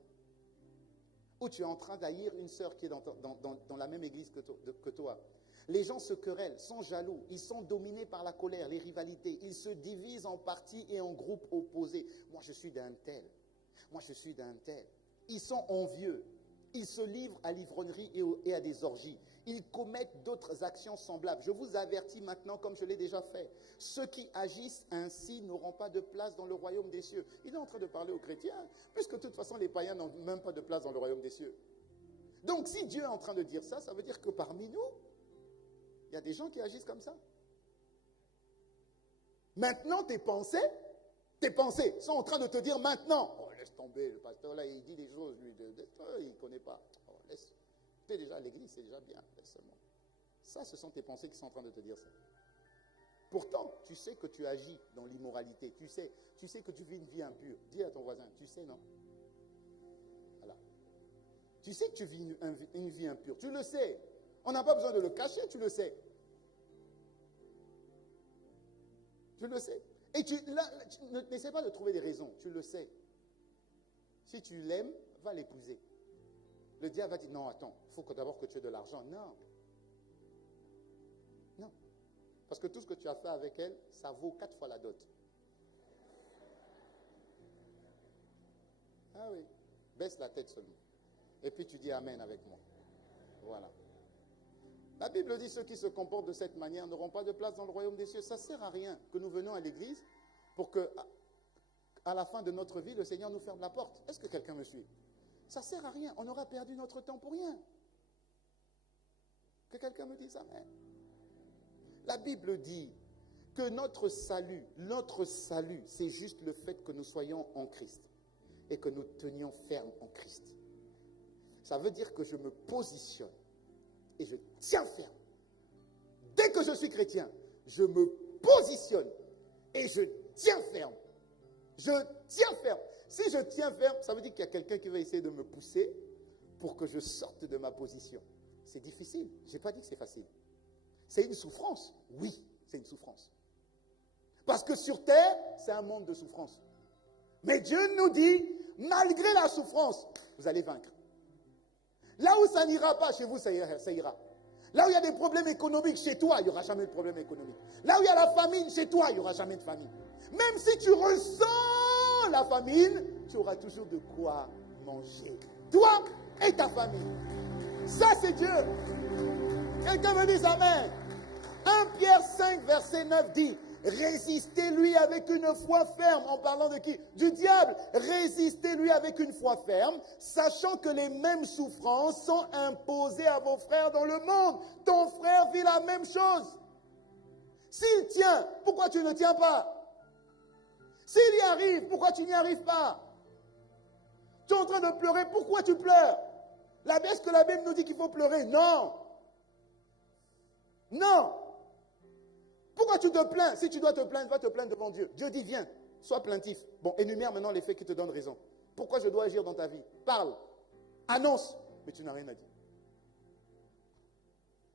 Ou tu es en train d'haïr une sœur qui est dans la même église que toi. Les gens se querellent, sont jaloux, ils sont dominés par la colère, les rivalités. Ils se divisent en partis et en groupes opposés. Moi, je suis d'un tel. Moi, je suis d'un tel. Ils sont envieux. Ils se livrent à l'ivrognerie et à des orgies. Ils commettent d'autres actions semblables. Je vous avertis maintenant, comme je l'ai déjà fait, ceux qui agissent ainsi n'auront pas de place dans le royaume des cieux. Il est en train de parler aux chrétiens, puisque de toute façon, les païens n'ont même pas de place dans le royaume des cieux. Donc, si Dieu est en train de dire ça, ça veut dire que parmi nous, il y a des gens qui agissent comme ça. Maintenant, tes pensées sont en train de te dire maintenant, oh, laisse tomber, le pasteur là, il dit des choses, lui, il ne connaît pas. Oh, laisse. Tu es déjà à l'église, c'est déjà bien, laisse seulement. Ça, ce sont tes pensées qui sont en train de te dire ça. Pourtant, tu sais que tu agis dans l'immoralité, tu sais que tu vis une vie impure. Dis à ton voisin, tu sais, non? Voilà. Tu sais que tu vis une vie impure, tu le sais. On n'a pas besoin de le cacher, tu le sais. Tu le sais. Et n'essaie pas de trouver des raisons, tu le sais. Si tu l'aimes, va l'épouser. Le diable va dire, non, attends, il faut d'abord que tu aies de l'argent. Non. Non. Parce que tout ce que tu as fait avec elle, ça vaut 4 fois la dot. Ah oui. Baisse la tête seulement. Et puis tu dis Amen avec moi. Voilà. La Bible dit ceux qui se comportent de cette manière n'auront pas de place dans le royaume des cieux. Ça ne sert à rien que nous venions à l'église pour que, à la fin de notre vie, le Seigneur nous ferme la porte. Est-ce que quelqu'un me suit? Ça ne sert à rien. On aura perdu notre temps pour rien. Que quelqu'un me dise Amen. La Bible dit que notre salut, c'est juste le fait que nous soyons en Christ et que nous tenions ferme en Christ. Ça veut dire que je me positionne et je tiens ferme. Dès que je suis chrétien, je me positionne et je tiens ferme. Je tiens ferme. Si je tiens ferme, ça veut dire qu'il y a quelqu'un qui va essayer de me pousser pour que je sorte de ma position. C'est difficile. Je n'ai pas dit que c'est facile. C'est une souffrance. Oui, c'est une souffrance. Parce que sur terre, c'est un monde de souffrance. Mais Dieu nous dit, malgré la souffrance, vous allez vaincre. Là où ça n'ira pas, chez vous, ça ira. Là où il y a des problèmes économiques, chez toi, il n'y aura jamais de problème économique. Là où il y a la famine, chez toi, il n'y aura jamais de famine. Même si tu ressens la famine, tu auras toujours de quoi manger. Toi et ta famille. Ça, c'est Dieu. Quelqu'un me dit Amen. 1 Pierre 5, verset 9 dit, résistez-lui avec une foi ferme. En parlant de qui? Du diable. Résistez-lui avec une foi ferme, sachant que les mêmes souffrances sont imposées à vos frères dans le monde. Ton frère vit la même chose. S'il tient, pourquoi tu ne tiens pas? S'il y arrive, pourquoi tu n'y arrives pas? Tu es en train de pleurer, pourquoi tu pleures? Est-ce que la Bible nous dit qu'il faut pleurer? Non. Non. Pourquoi tu te plains? Si tu dois te plaindre, va te plaindre devant Dieu. Dieu dit, viens, sois plaintif. Bon, énumère maintenant les faits qui te donnent raison. Pourquoi je dois agir dans ta vie? Parle, annonce, mais tu n'as rien à dire.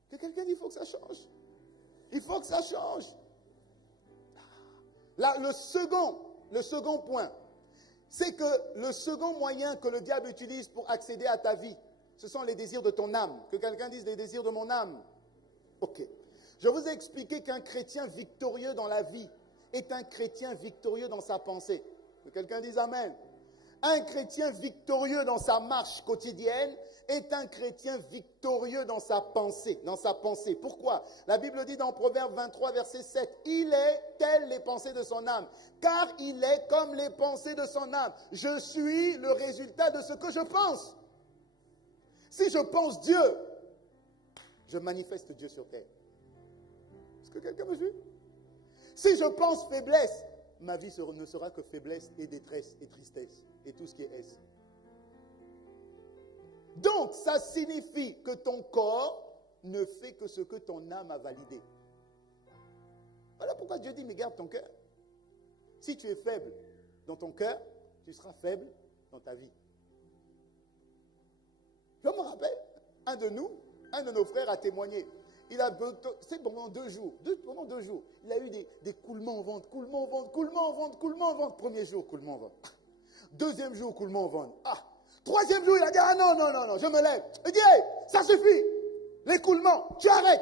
Que quelqu'un dit, il faut que ça change. Il faut que ça change. Là, le second point, c'est que le second moyen que le diable utilise pour accéder à ta vie, ce sont les désirs de ton âme. Que quelqu'un dise les désirs de mon âme. Ok. Je vous ai expliqué qu'un chrétien victorieux dans la vie est un chrétien victorieux dans sa pensée. Que quelqu'un dise Amen. Un chrétien victorieux dans sa marche quotidienne est un chrétien victorieux dans sa pensée. Pourquoi? La Bible dit dans Proverbe 23, verset 7, « Il est tel les pensées de son âme, car il est comme les pensées de son âme. Je suis le résultat de ce que je pense. » Si je pense Dieu, je manifeste Dieu sur terre. Est-ce que quelqu'un me suit? Si je pense faiblesse, ma vie ne sera que faiblesse et détresse et tristesse et tout ce qui est S. Donc, ça signifie que ton corps ne fait que ce que ton âme a validé. Voilà pourquoi Dieu dit, mais garde ton cœur. Si tu es faible dans ton cœur, tu seras faible dans ta vie. Je me rappelle, un de nos frères a témoigné. C'est pendant 2 jours. Pendant 2 jours, il a eu des coulements au ventre, coulements au ventre. Premier jour, coulements au ventre. Deuxième jour, coulements au ventre. Troisième jour, il a dit, non, je me lève. Il dit, hey, ça suffit. Les coulements, tu arrêtes.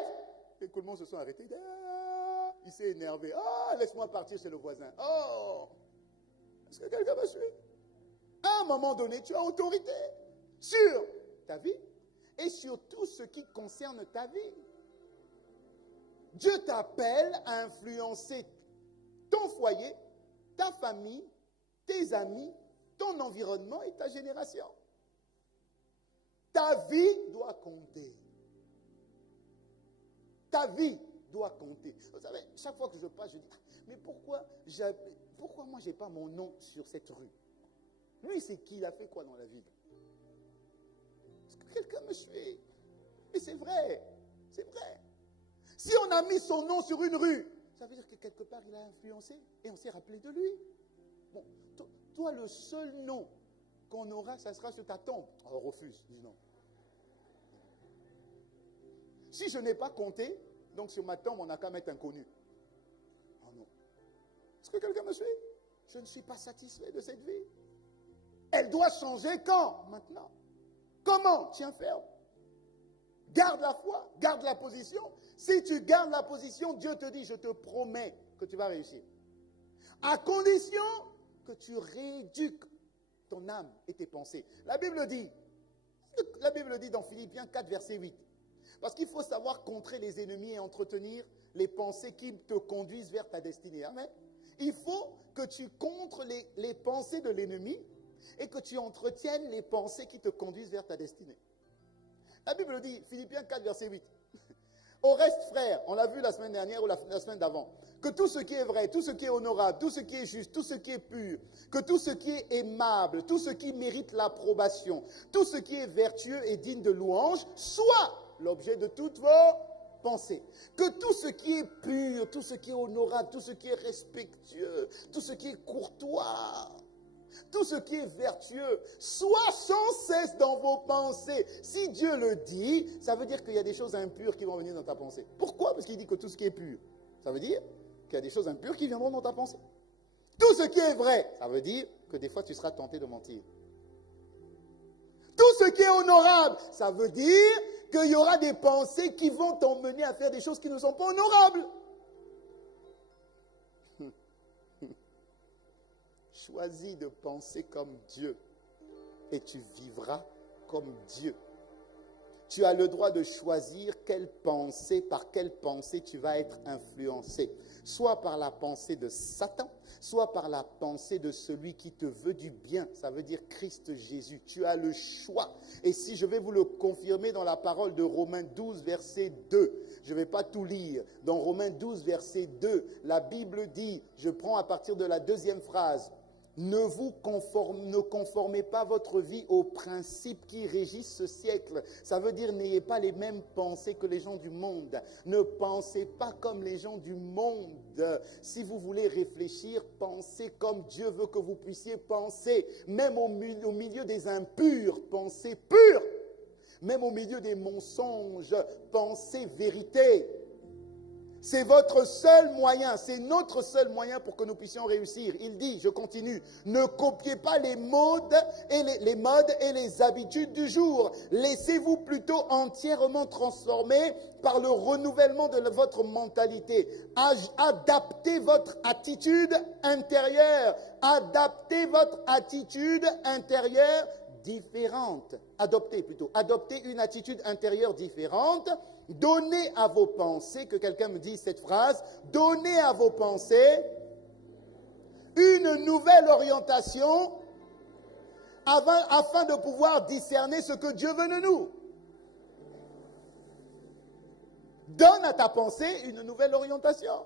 Les coulements se sont arrêtés. Il s'est énervé. Laisse-moi partir chez le voisin. Est-ce que quelqu'un me suit? À un moment donné, tu as autorité sur ta vie et sur tout ce qui concerne ta vie. Dieu t'appelle à influencer ton foyer, ta famille, tes amis, ton environnement et ta génération. Ta vie doit compter. Ta vie doit compter. Vous savez, chaque fois que je passe, je dis, mais pourquoi moi je n'ai pas mon nom sur cette rue? Lui, c'est qui? Il a fait quoi dans la vie? Est-ce que quelqu'un me suit? Mais c'est vrai. C'est vrai. Si on a mis son nom sur une rue, ça veut dire que quelque part il a influencé et on s'est rappelé de lui. Bon, toi, le seul nom qu'on aura, ça sera sur ta tombe. On refuse, dis non. Si je n'ai pas compté, donc sur ma tombe, on n'a qu'à mettre inconnu. Oh non. Est-ce que quelqu'un me suit? Je ne suis pas satisfait de cette vie. Elle doit changer quand? Maintenant. Comment? Tiens ferme. Garde la foi, garde la position. Si tu gardes la position, Dieu te dit, je te promets que tu vas réussir. À condition que tu rééduques ton âme et tes pensées. La Bible dit dans Philippiens 4, verset 8, parce qu'il faut savoir contrer les ennemis et entretenir les pensées qui te conduisent vers ta destinée. Amen. Il faut que tu contres les pensées de l'ennemi et que tu entretiennes les pensées qui te conduisent vers ta destinée. La Bible dit, Philippiens 4, verset 8, au reste, frères, on l'a vu la semaine dernière ou la semaine d'avant, que tout ce qui est vrai, tout ce qui est honorable, tout ce qui est juste, tout ce qui est pur, que tout ce qui est aimable, tout ce qui mérite l'approbation, tout ce qui est vertueux et digne de louange, soit l'objet de toutes vos pensées. Que tout ce qui est pur, tout ce qui est honorable, tout ce qui est respectueux, tout ce qui est courtois, tout ce qui est vertueux, soit sans cesse dans vos pensées. Si Dieu le dit, ça veut dire qu'il y a des choses impures qui vont venir dans ta pensée. Pourquoi? Parce qu'il dit que tout ce qui est pur, ça veut dire qu'il y a des choses impures qui viendront dans ta pensée. Tout ce qui est vrai, ça veut dire que des fois tu seras tenté de mentir. Tout ce qui est honorable, ça veut dire qu'il y aura des pensées qui vont t'emmener à faire des choses qui ne sont pas honorables. Choisis de penser comme Dieu et tu vivras comme Dieu. Tu as le droit de choisir par quelle pensée tu vas être influencé. Soit par la pensée de Satan, soit par la pensée de celui qui te veut du bien. Ça veut dire Christ Jésus. Tu as le choix. Et si je vais vous le confirmer dans la parole de Romains 12, verset 2, je ne vais pas tout lire. Dans Romains 12, verset 2, la Bible dit, je prends à partir de la deuxième phrase, ne conformez pas votre vie aux principes qui régissent ce siècle. Ça veut dire n'ayez pas les mêmes pensées que les gens du monde. Ne pensez pas comme les gens du monde. Si vous voulez réfléchir, pensez comme Dieu veut que vous puissiez penser. Même au milieu des impurs, pensez pur. Même au milieu des mensonges, pensez vérité. C'est votre seul moyen, c'est notre seul moyen pour que nous puissions réussir. Il dit, je continue, ne copiez pas les modes et les habitudes du jour. Laissez-vous plutôt entièrement transformer par le renouvellement de votre mentalité. Adaptez votre attitude intérieure. Adaptez votre attitude intérieure différente. Adoptez une attitude intérieure différente. Donnez à vos pensées, que quelqu'un me dise cette phrase, donnez à vos pensées une nouvelle orientation afin de pouvoir discerner ce que Dieu veut de nous. Donne à ta pensée une nouvelle orientation.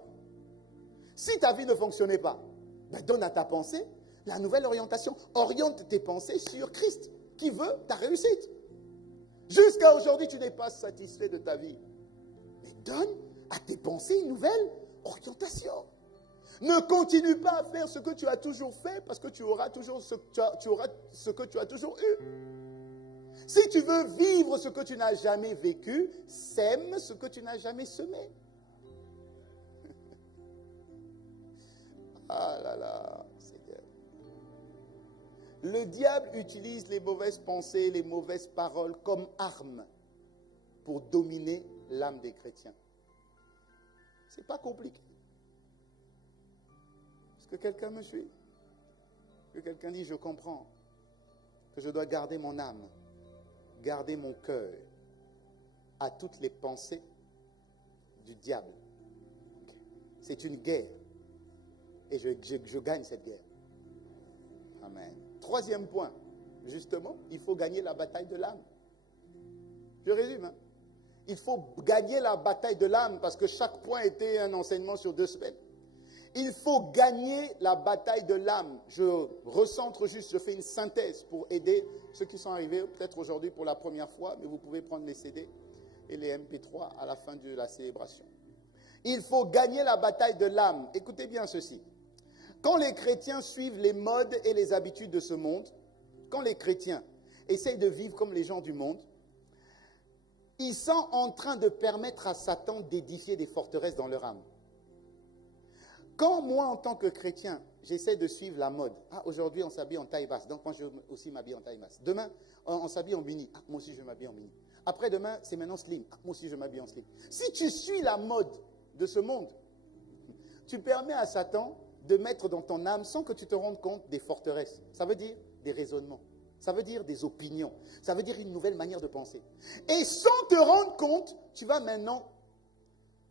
Si ta vie ne fonctionnait pas, donne à ta pensée la nouvelle orientation. Oriente tes pensées sur Christ, qui veut ta réussite. Jusqu'à aujourd'hui, tu n'es pas satisfait de ta vie. Mais donne à tes pensées une nouvelle orientation. Ne continue pas à faire ce que tu as toujours fait parce que tu auras ce que tu as toujours eu. Si tu veux vivre ce que tu n'as jamais vécu, sème ce que tu n'as jamais semé. Ah là là, Seigneur. Le diable utilise les mauvaises pensées, les mauvaises paroles comme armes pour dominer l'âme des chrétiens. Ce n'est pas compliqué. Est-ce que quelqu'un me suit? Que quelqu'un dit, je comprends que je dois garder mon âme, garder mon cœur à toutes les pensées du diable. C'est une guerre. Et je gagne cette guerre. Amen. Troisième point, justement, il faut gagner la bataille de l'âme. Je résume. Il faut gagner la bataille de l'âme parce que chaque point était un enseignement sur 2 semaines. Il faut gagner la bataille de l'âme. Je recentre juste, je fais une synthèse pour aider ceux qui sont arrivés peut-être aujourd'hui pour la première fois, mais vous pouvez prendre les CD et les MP3 à la fin de la célébration. Il faut gagner la bataille de l'âme. Écoutez bien ceci. Quand les chrétiens suivent les modes et les habitudes de ce monde, quand les chrétiens essayent de vivre comme les gens du monde, ils sont en train de permettre à Satan d'édifier des forteresses dans leur âme. Quand moi, en tant que chrétien, j'essaie de suivre la mode, aujourd'hui on s'habille en taille basse, donc moi je vais aussi m'habiller en taille basse. Demain, on s'habille en mini, moi aussi je vais m'habiller en mini. Après-demain, c'est maintenant slim, moi aussi je m'habille en slim. Si tu suis la mode de ce monde, tu permets à Satan de mettre dans ton âme, sans que tu te rendes compte, des forteresses. Ça veut dire des raisonnements. Ça veut dire des opinions. Ça veut dire une nouvelle manière de penser. Et sans te rendre compte, tu vas maintenant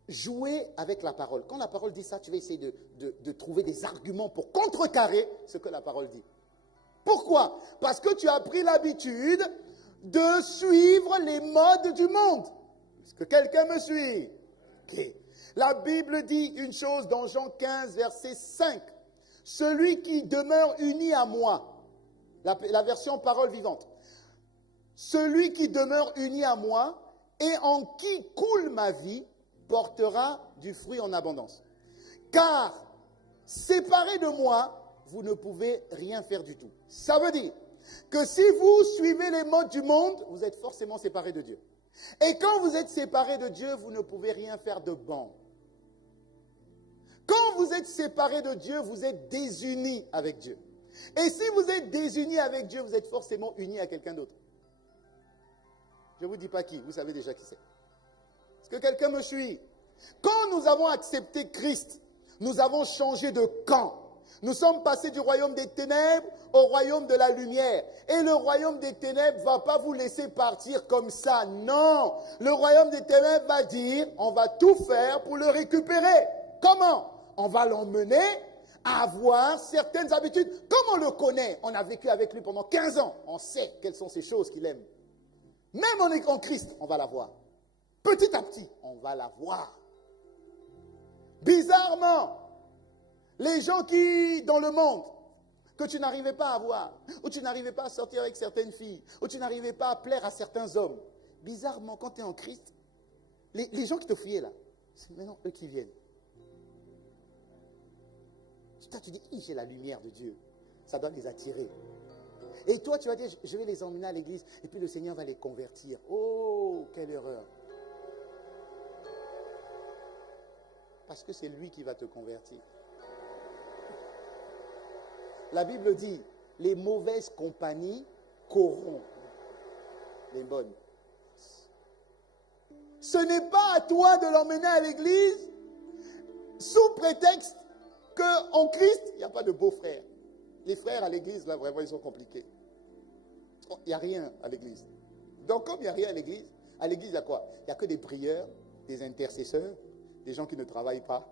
jouer avec la parole. Quand la parole dit ça, tu vas essayer de trouver des arguments pour contrecarrer ce que la parole dit. Pourquoi? Parce que tu as pris l'habitude de suivre les modes du monde. Est-ce que quelqu'un me suit? Ok. La Bible dit une chose dans Jean 15, verset 5. Celui qui demeure uni à moi, la version parole vivante. Celui qui demeure uni à moi et en qui coule ma vie portera du fruit en abondance. Car séparé de moi, vous ne pouvez rien faire du tout. Ça veut dire que si vous suivez les modes du monde, vous êtes forcément séparé de Dieu. Et quand vous êtes séparé de Dieu, vous ne pouvez rien faire de bon. Quand vous êtes séparé de Dieu, vous êtes désunis avec Dieu. Et si vous êtes désunis avec Dieu, vous êtes forcément unis à quelqu'un d'autre. Je ne vous dis pas qui, vous savez déjà qui c'est. Est-ce que quelqu'un me suit? Quand nous avons accepté Christ, nous avons changé de camp. Nous sommes passés du royaume des ténèbres au royaume de la lumière. Et le royaume des ténèbres ne va pas vous laisser partir comme ça. Non, le royaume des ténèbres va dire, on va tout faire pour le récupérer. Comment? On va l'emmener à avoir certaines habitudes. Comme on le connaît, on a vécu avec lui pendant 15 ans. On sait quelles sont ces choses qu'il aime. Même en Christ, on va la voir. Petit à petit, on va la voir. Bizarrement, les gens qui, dans le monde, que tu n'arrivais pas à voir, ou tu n'arrivais pas à sortir avec certaines filles, ou tu n'arrivais pas à plaire à certains hommes, bizarrement, quand tu es en Christ, les gens qui te fuyaient là, c'est maintenant eux qui viennent. Toi, tu dis, j'ai la lumière de Dieu. Ça doit les attirer. Et toi, tu vas dire, je vais les emmener à l'église, et puis le Seigneur va les convertir. Oh, quelle erreur. Parce que c'est lui qui va te convertir. La Bible dit, les mauvaises compagnies corrompent les bonnes. Ce n'est pas à toi de l'emmener à l'église sous prétexte qu'en Christ, il n'y a pas de beaux-frères. Les frères à l'église, là, vraiment, ils sont compliqués. Il n'y a rien à l'église. Donc, comme il n'y a rien à l'église, il y a quoi? Il n'y a que des prieurs, des intercesseurs, des gens qui ne travaillent pas.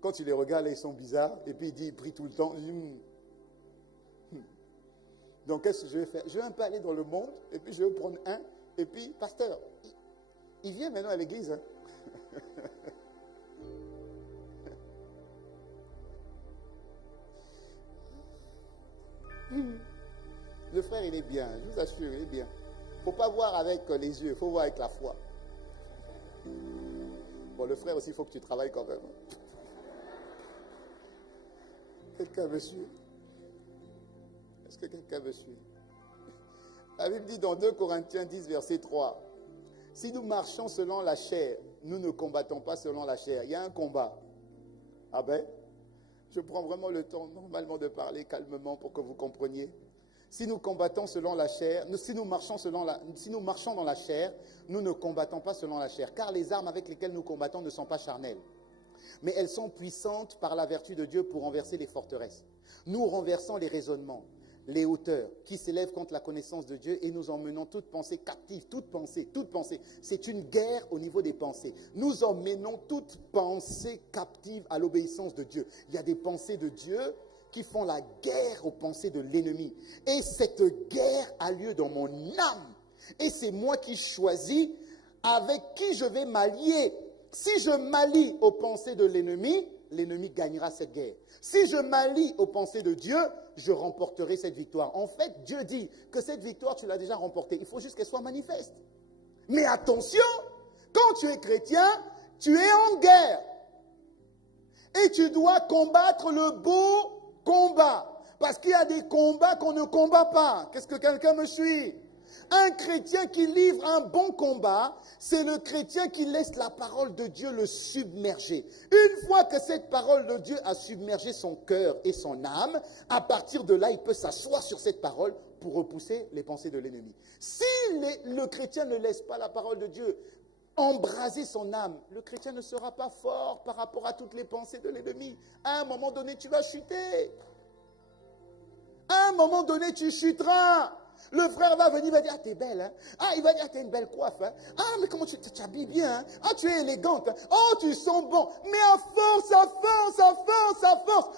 Quand tu les regardes, là, ils sont bizarres. Et puis, ils prient tout le temps. Donc, qu'est-ce que je vais faire? Je vais un peu aller dans le monde, et puis je vais prendre un, et puis, pasteur, il vient maintenant à l'église. Hein? Le frère, il est bien, je vous assure, il est bien. Il ne faut pas voir avec les yeux, il faut voir avec la foi. Bon, le frère aussi, il faut que tu travailles quand même. Quelqu'un me suit? Est-ce que quelqu'un me suit? La Bible dit dans 2 Corinthiens 10, verset 3, si nous marchons selon la chair, nous ne combattons pas selon la chair. Il y a un combat. Ah ben, je prends vraiment le temps normalement de parler calmement pour que vous compreniez. Si nous combattons selon la chair, si nous marchons dans la chair, nous ne combattons pas selon la chair. Car les armes avec lesquelles nous combattons ne sont pas charnelles. Mais elles sont puissantes par la vertu de Dieu pour renverser les forteresses. Nous renversons les raisonnements, les hauteurs qui s'élèvent contre la connaissance de Dieu et nous emmenons toute pensée captive, toute pensée. C'est une guerre au niveau des pensées. Nous emmenons toute pensée captive à l'obéissance de Dieu. Il y a des pensées de Dieu qui font la guerre aux pensées de l'ennemi. Et cette guerre a lieu dans mon âme. Et c'est moi qui choisis avec qui je vais m'allier. Si je m'allie aux pensées de l'ennemi, l'ennemi gagnera cette guerre. Si je m'allie aux pensées de Dieu, je remporterai cette victoire. En fait, Dieu dit que cette victoire, tu l'as déjà remportée. Il faut juste qu'elle soit manifeste. Mais attention, quand tu es chrétien, tu es en guerre. Et tu dois combattre le beau combat. Parce qu'il y a des combats qu'on ne combat pas. Qu'est-ce que quelqu'un me suit? Un chrétien qui livre un bon combat, c'est le chrétien qui laisse la parole de Dieu le submerger. Une fois que cette parole de Dieu a submergé son cœur et son âme, à partir de là, il peut s'asseoir sur cette parole pour repousser les pensées de l'ennemi. Si le chrétien ne laisse pas la parole de Dieu embraser son âme, le chrétien ne sera pas fort par rapport à toutes les pensées de l'ennemi. À un moment donné, tu vas chuter. À un moment donné, tu chuteras. Le frère va venir, il va dire, ah, t'es belle, hein? Ah, il va dire, ah, t'as une belle coiffe, hein? Ah, mais comment tu t'habilles bien, hein? Ah, tu es élégante, hein? Oh, tu sens bon. Mais à force.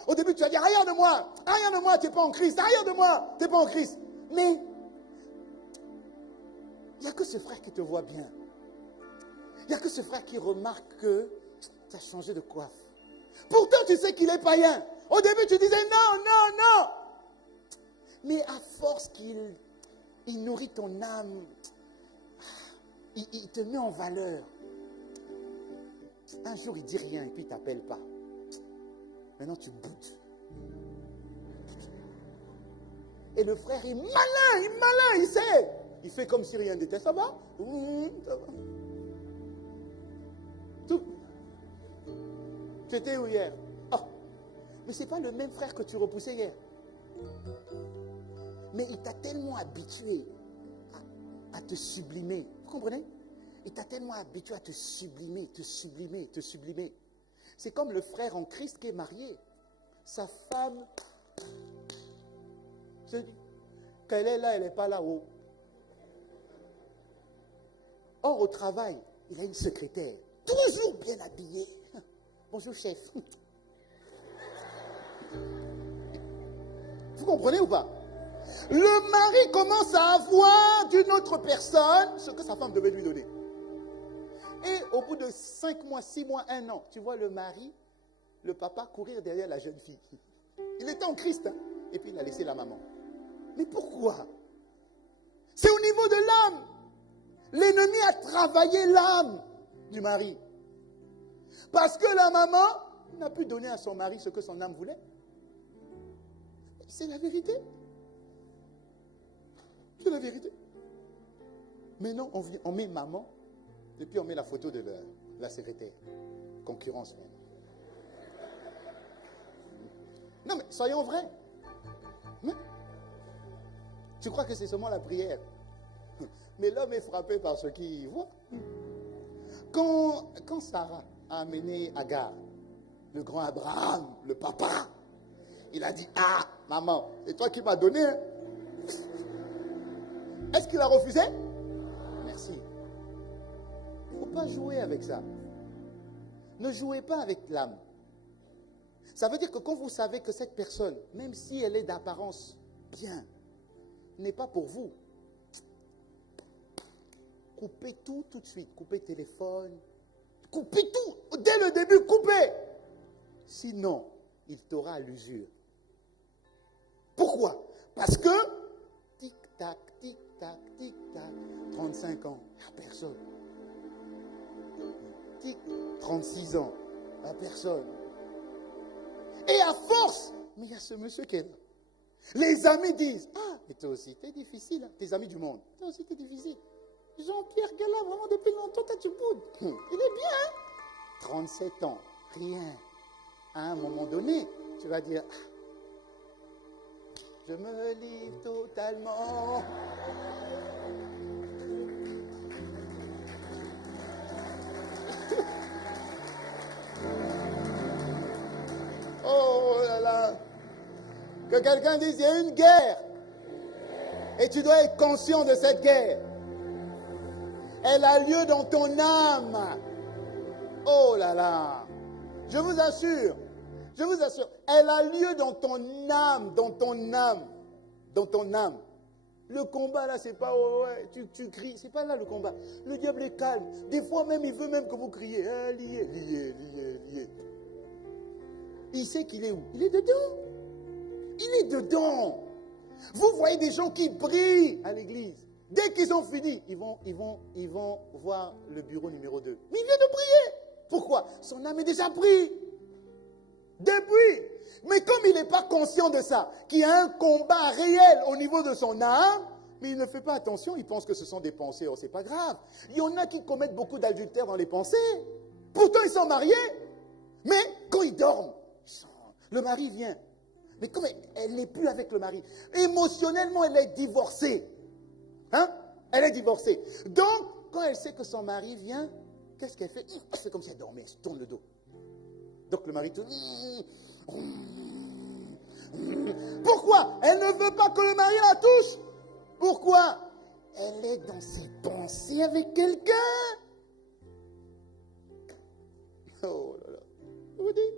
Au début, tu vas dire, regarde-moi, t'es pas en Christ, regarde-moi, t'es pas en Christ. Mais, il n'y a que ce frère qui te voit bien. Il n'y a que ce frère qui remarque que tu as changé de coiffe. Pourtant, tu sais qu'il est païen. Au début, tu disais, non. Mais à force qu'il nourrit ton âme, il te met en valeur. Un jour, il dit rien et puis il ne t'appelle pas. Maintenant, tu boudes. Et le frère est malin, il sait. Il fait comme si rien n'était. Ça va? Ça va. Tout. Tu étais où hier? Oh, mais ce n'est pas le même frère que tu repoussais hier. Mais il t'a tellement habitué à te sublimer. Vous comprenez? Il t'a tellement habitué à te sublimer. C'est comme le frère en Christ qui est marié. Sa femme, je dis, qu'elle est là, elle n'est pas là-haut. Or, au travail, il a une secrétaire, toujours bien habillée. Bonjour, chef. Vous comprenez ou pas? Le mari commence à avoir d'une autre personne ce que sa femme devait lui donner. Et au bout de 5 mois, 6 mois, 1 an, tu vois le mari, le papa courir derrière la jeune fille. Il était en Christ, hein? Et puis il a laissé la maman. Mais pourquoi? C'est au niveau de l'âme. L'ennemi a travaillé l'âme du mari. Parce que la maman n'a pu donner à son mari ce que son âme voulait. C'est la vérité. C'est la vérité. Maintenant, on met maman, et puis on met la photo de la secrétaire. Concurrence même. Non, mais soyons vrais. Mais, tu crois que c'est seulement la prière? Mais l'homme est frappé par ce qu'il voit. Quand Sarah a amené Agar, le grand Abraham, le papa, il a dit, ah, maman, c'est toi qui m'as donné. Hein? Est-ce qu'il a refusé? Merci. Il ne faut pas jouer avec ça. Ne jouez pas avec l'âme. Ça veut dire que quand vous savez que cette personne, même si elle est d'apparence bien, n'est pas pour vous, coupez tout de suite. Coupez téléphone, coupez tout. Dès le début, coupez. Sinon, il t'aura à l'usure. Pourquoi? Parce que, tic-tac, tic-tac, tic-tac, 35 ans, il n'y a personne. Tic, 36 ans, il n'y a personne. Et à force, mais il y a ce monsieur qui est là. Les amis disent, ah, mais toi aussi, t'es difficile, hein? Tes amis du monde. Toi aussi, t'es difficile. Jean-Pierre Gala, vraiment depuis longtemps, toi tu boudes. Il est bien, hein? 37 ans, rien. À un moment donné, tu vas dire, ah, je me livre totalement. Oh là là. Que quelqu'un dise, il y a une guerre. Et tu dois être conscient de cette guerre. Elle a lieu dans ton âme. Oh là là. Je vous assure, elle a lieu dans ton âme, dans ton âme, dans ton âme. Le combat là, c'est pas, oh, ouais, tu cries, c'est pas là le combat. Le diable est calme. Des fois même, il veut même que vous criez, lié. Il sait qu'il est où? Il est dedans. Il est dedans. Vous voyez des gens qui brillent à l'église. Dès qu'ils ont fini, ils vont voir le bureau numéro 2. Mais il vient de prier. Pourquoi? Son âme est déjà prise. Depuis. Mais comme il n'est pas conscient de ça, qu'il y a un combat réel au niveau de son âme, mais il ne fait pas attention, il pense que ce sont des pensées. Oh, c'est pas grave. Il y en a qui commettent beaucoup d'adultère dans les pensées. Pourtant, ils sont mariés. Mais quand ils dorment, le mari vient. Mais comme elle n'est plus avec le mari, émotionnellement, elle est divorcée. Hein? Elle est divorcée. Donc, quand elle sait que son mari vient, qu'est-ce qu'elle fait? Elle fait comme si elle dormait, elle se tourne le dos. Donc le mari tourne. Pourquoi? Elle ne veut pas que le mari la touche. Pourquoi? Elle est dans ses pensées avec quelqu'un. Oh là là. Je vous dis.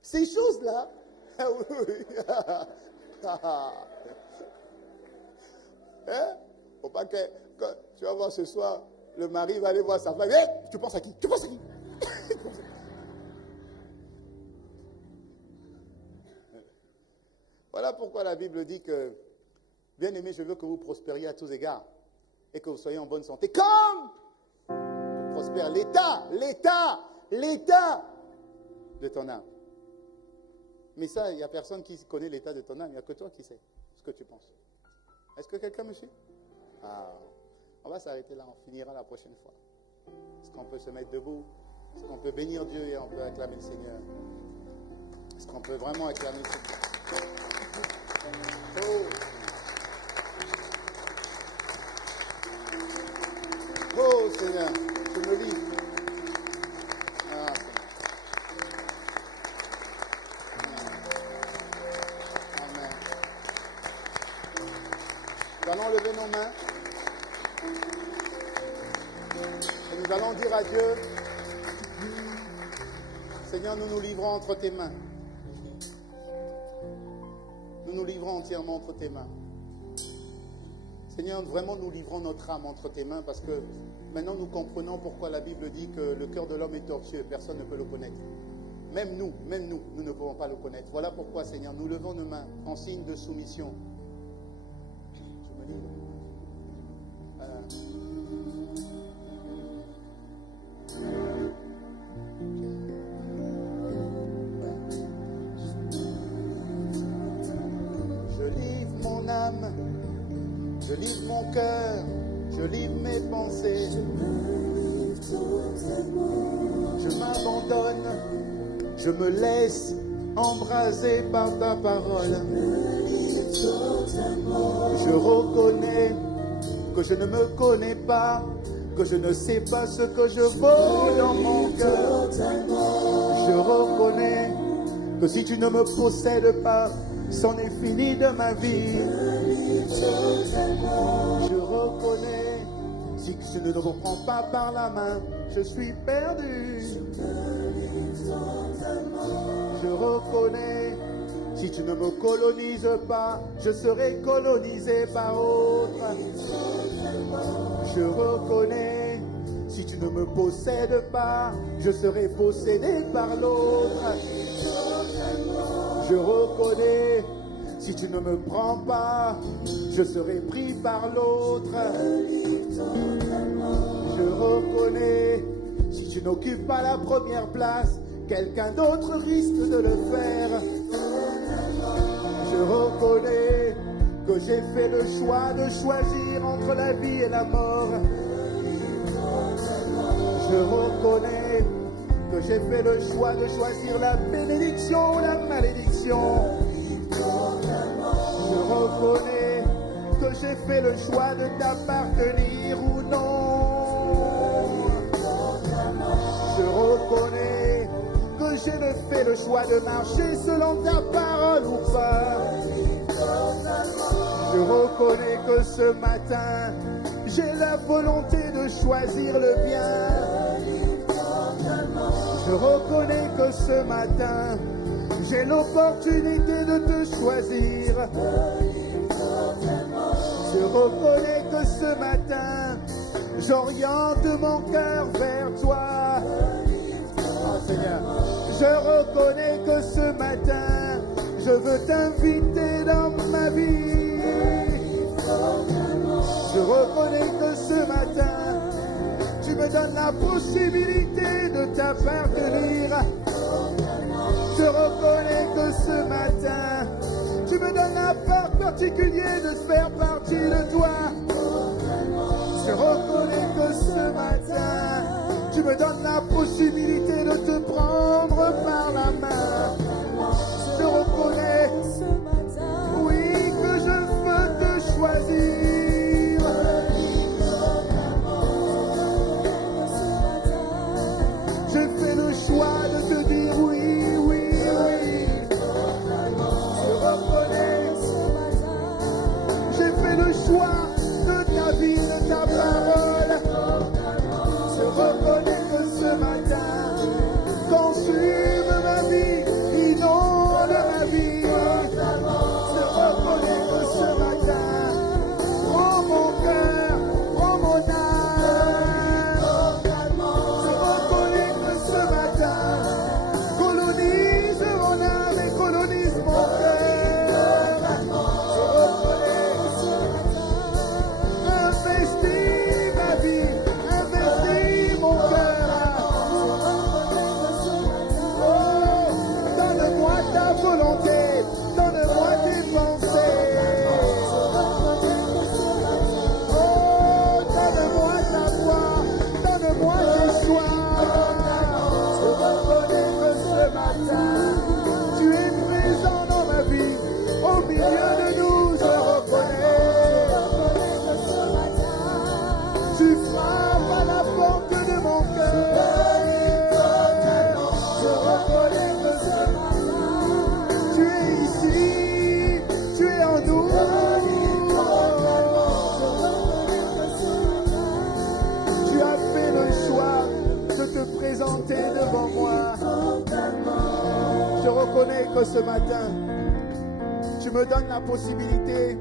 Ces choses-là. Hein? Faut pas que tu vas voir ce soir, le mari va aller voir sa femme. Hey, tu penses à qui? Tu penses à qui? Voilà pourquoi la Bible dit que, bien aimé, je veux que vous prospériez à tous égards et que vous soyez en bonne santé. Comme prospère l'état de ton âme. Mais ça, il n'y a personne qui connaît l'état de ton âme, il n'y a que toi qui sais ce que tu penses. Est-ce que quelqu'un me suit? Ah, on va s'arrêter là, on finira la prochaine fois. Est-ce qu'on peut se mettre debout? Est-ce qu'on peut bénir Dieu et on peut acclamer le Seigneur? Est-ce qu'on peut vraiment acclamer le Seigneur? Oh Seigneur, je me livre. Ah, Seigneur. dire à Dieu, Seigneur, nous nous livrons entre tes mains. Nous nous livrons entièrement entre tes mains. Seigneur, vraiment nous livrons notre âme entre tes mains parce que maintenant nous comprenons pourquoi la Bible dit que le cœur de l'homme est tortueux, personne ne peut le connaître. Même nous, nous ne pouvons pas le connaître. Voilà pourquoi, Seigneur, nous levons nos mains en signe de soumission. Je me livre. Je livre mon âme, je livre mon cœur, je livre mes pensées. Je m'abandonne, je me laisse embraser par ta parole. Je reconnais que je ne me connais pas, que je ne sais pas ce que je vaux dans mon cœur. Je reconnais que si tu ne me possèdes pas, c'en est fini de ma vie. Je reconnais, si je ne te reprends pas par la main, je suis perdu. Je reconnais, si tu ne me colonises pas, je serai colonisé par autre. Je reconnais, si tu ne me possèdes pas, je serai possédé par l'autre. Je reconnais, si tu ne me prends pas, je serai pris par l'autre. Je reconnais, si tu n'occupes pas la première place, quelqu'un d'autre risque de le faire. Je reconnais que j'ai fait le choix de choisir entre la vie et la mort. Je reconnais que j'ai fait le choix de choisir la bénédiction ou la malédiction. Je reconnais que j'ai fait le choix de t'appartenir ou non. Je reconnais que j'ai fait le choix de marcher selon ta parole ou pas. Je reconnais que ce matin, j'ai la volonté de choisir le bien. Je reconnais que ce matin, j'ai l'opportunité de te choisir. Je reconnais que ce matin, j'oriente mon cœur vers toi. Oh Seigneur, je reconnais que ce matin, je veux t'inviter dans ma vie. Je reconnais que ce matin, tu me donnes la possibilité de t'appartenir. Je reconnais que ce matin, tu me donnes la part particulière de faire partie de toi. Je reconnais que ce matin, tu me donnes la possibilité de te prendre par la main. Je reconnais, oui, que je veux te choisir. J'ai fait le choix de te dire oui, oui, oui. Je reconnais, j'ai fait le choix de ta vie, de ta parole. Je reconnais que ce matin, consume ma vie, inonde ma vie. Je reconnais que ce matin, prends mon cœur, prends mon âme. Je reconnais que ce matin, colonise mon âme et colonise mon cœur. Je reconnais, investis ma vie, investis mon cœur. reconnais que ce matin, tu me donnes la possibilité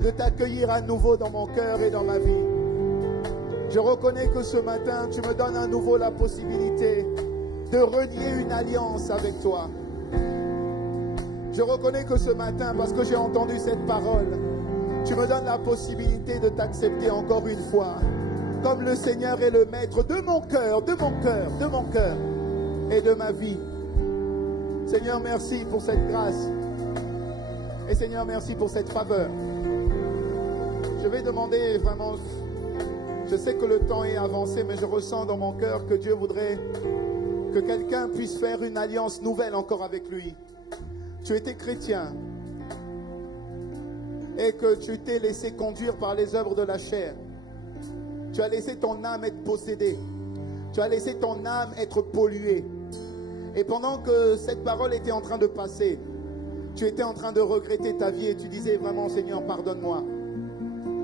de t'accueillir à nouveau dans mon cœur et dans ma vie. Je reconnais que ce matin, tu me donnes à nouveau la possibilité de renier une alliance avec toi. Je reconnais que ce matin, parce que j'ai entendu cette parole, tu me donnes la possibilité de t'accepter encore une fois comme le Seigneur et le Maître de mon cœur, de mon cœur, de mon cœur et de ma vie. Seigneur, merci pour cette grâce. Et Seigneur, merci pour cette faveur. Je vais demander vraiment, je sais que le temps est avancé, mais je ressens dans mon cœur que Dieu voudrait que quelqu'un puisse faire une alliance nouvelle encore avec lui. Tu étais chrétien et que tu t'es laissé conduire par les œuvres de la chair. Tu as laissé ton âme être possédée. Tu as laissé ton âme être polluée. Et pendant que cette parole était en train de passer, tu étais en train de regretter ta vie et tu disais vraiment, Seigneur, pardonne-moi.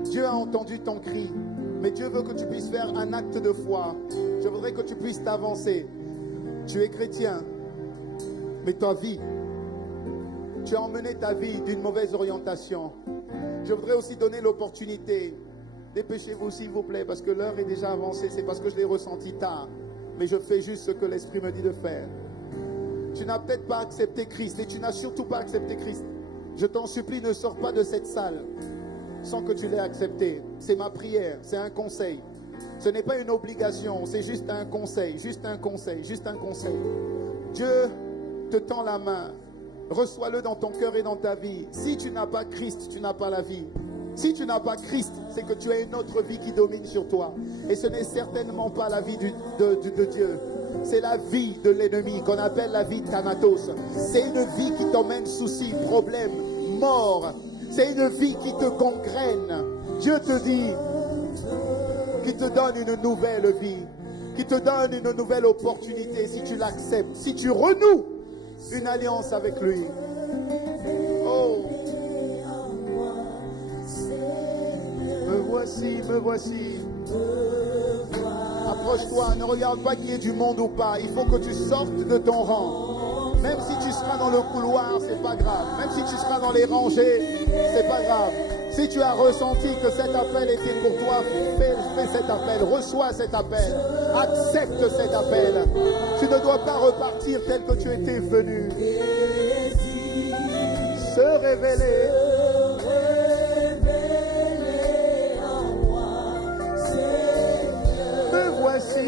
Dieu a entendu ton cri, mais Dieu veut que tu puisses faire un acte de foi. Je voudrais que tu puisses t'avancer. Tu es chrétien, mais ta vie, tu as emmené ta vie d'une mauvaise orientation. Je voudrais aussi donner l'opportunité. Dépêchez-vous s'il vous plaît, parce que l'heure est déjà avancée. C'est parce que je l'ai ressenti tard. Mais je fais juste ce que l'Esprit me dit de faire. Tu n'as peut-être pas accepté Christ et tu n'as surtout pas accepté Christ. Je t'en supplie, ne sors pas de cette salle sans que tu l'aies accepté. C'est ma prière, c'est un conseil. Ce n'est pas une obligation, c'est juste un conseil, juste un conseil, juste un conseil. Dieu te tend la main. Reçois-le dans ton cœur et dans ta vie. Si tu n'as pas Christ, tu n'as pas la vie. Si tu n'as pas Christ, c'est que tu as une autre vie qui domine sur toi. Et ce n'est certainement pas la vie de Dieu. C'est la vie de l'ennemi qu'on appelle la vie de Thanatos. C'est une vie qui t'emmène soucis, problèmes, mort. C'est une vie qui te gangrène. Dieu te dit, qui te donne une nouvelle vie, qui te donne une nouvelle opportunité si tu l'acceptes, si tu renoues une alliance avec lui. Oh, me voici, me voici. Approche-toi, ne regarde pas qu'il y ait du monde ou pas. Il faut que tu sortes de ton rang. Même si tu seras dans le couloir, c'est pas grave. Même si tu seras dans les rangées, c'est pas grave. Si tu as ressenti que cet appel était pour toi, fais cet appel, reçois cet appel, accepte cet appel. Tu ne dois pas repartir tel que tu étais venu. Se révéler. Me voici.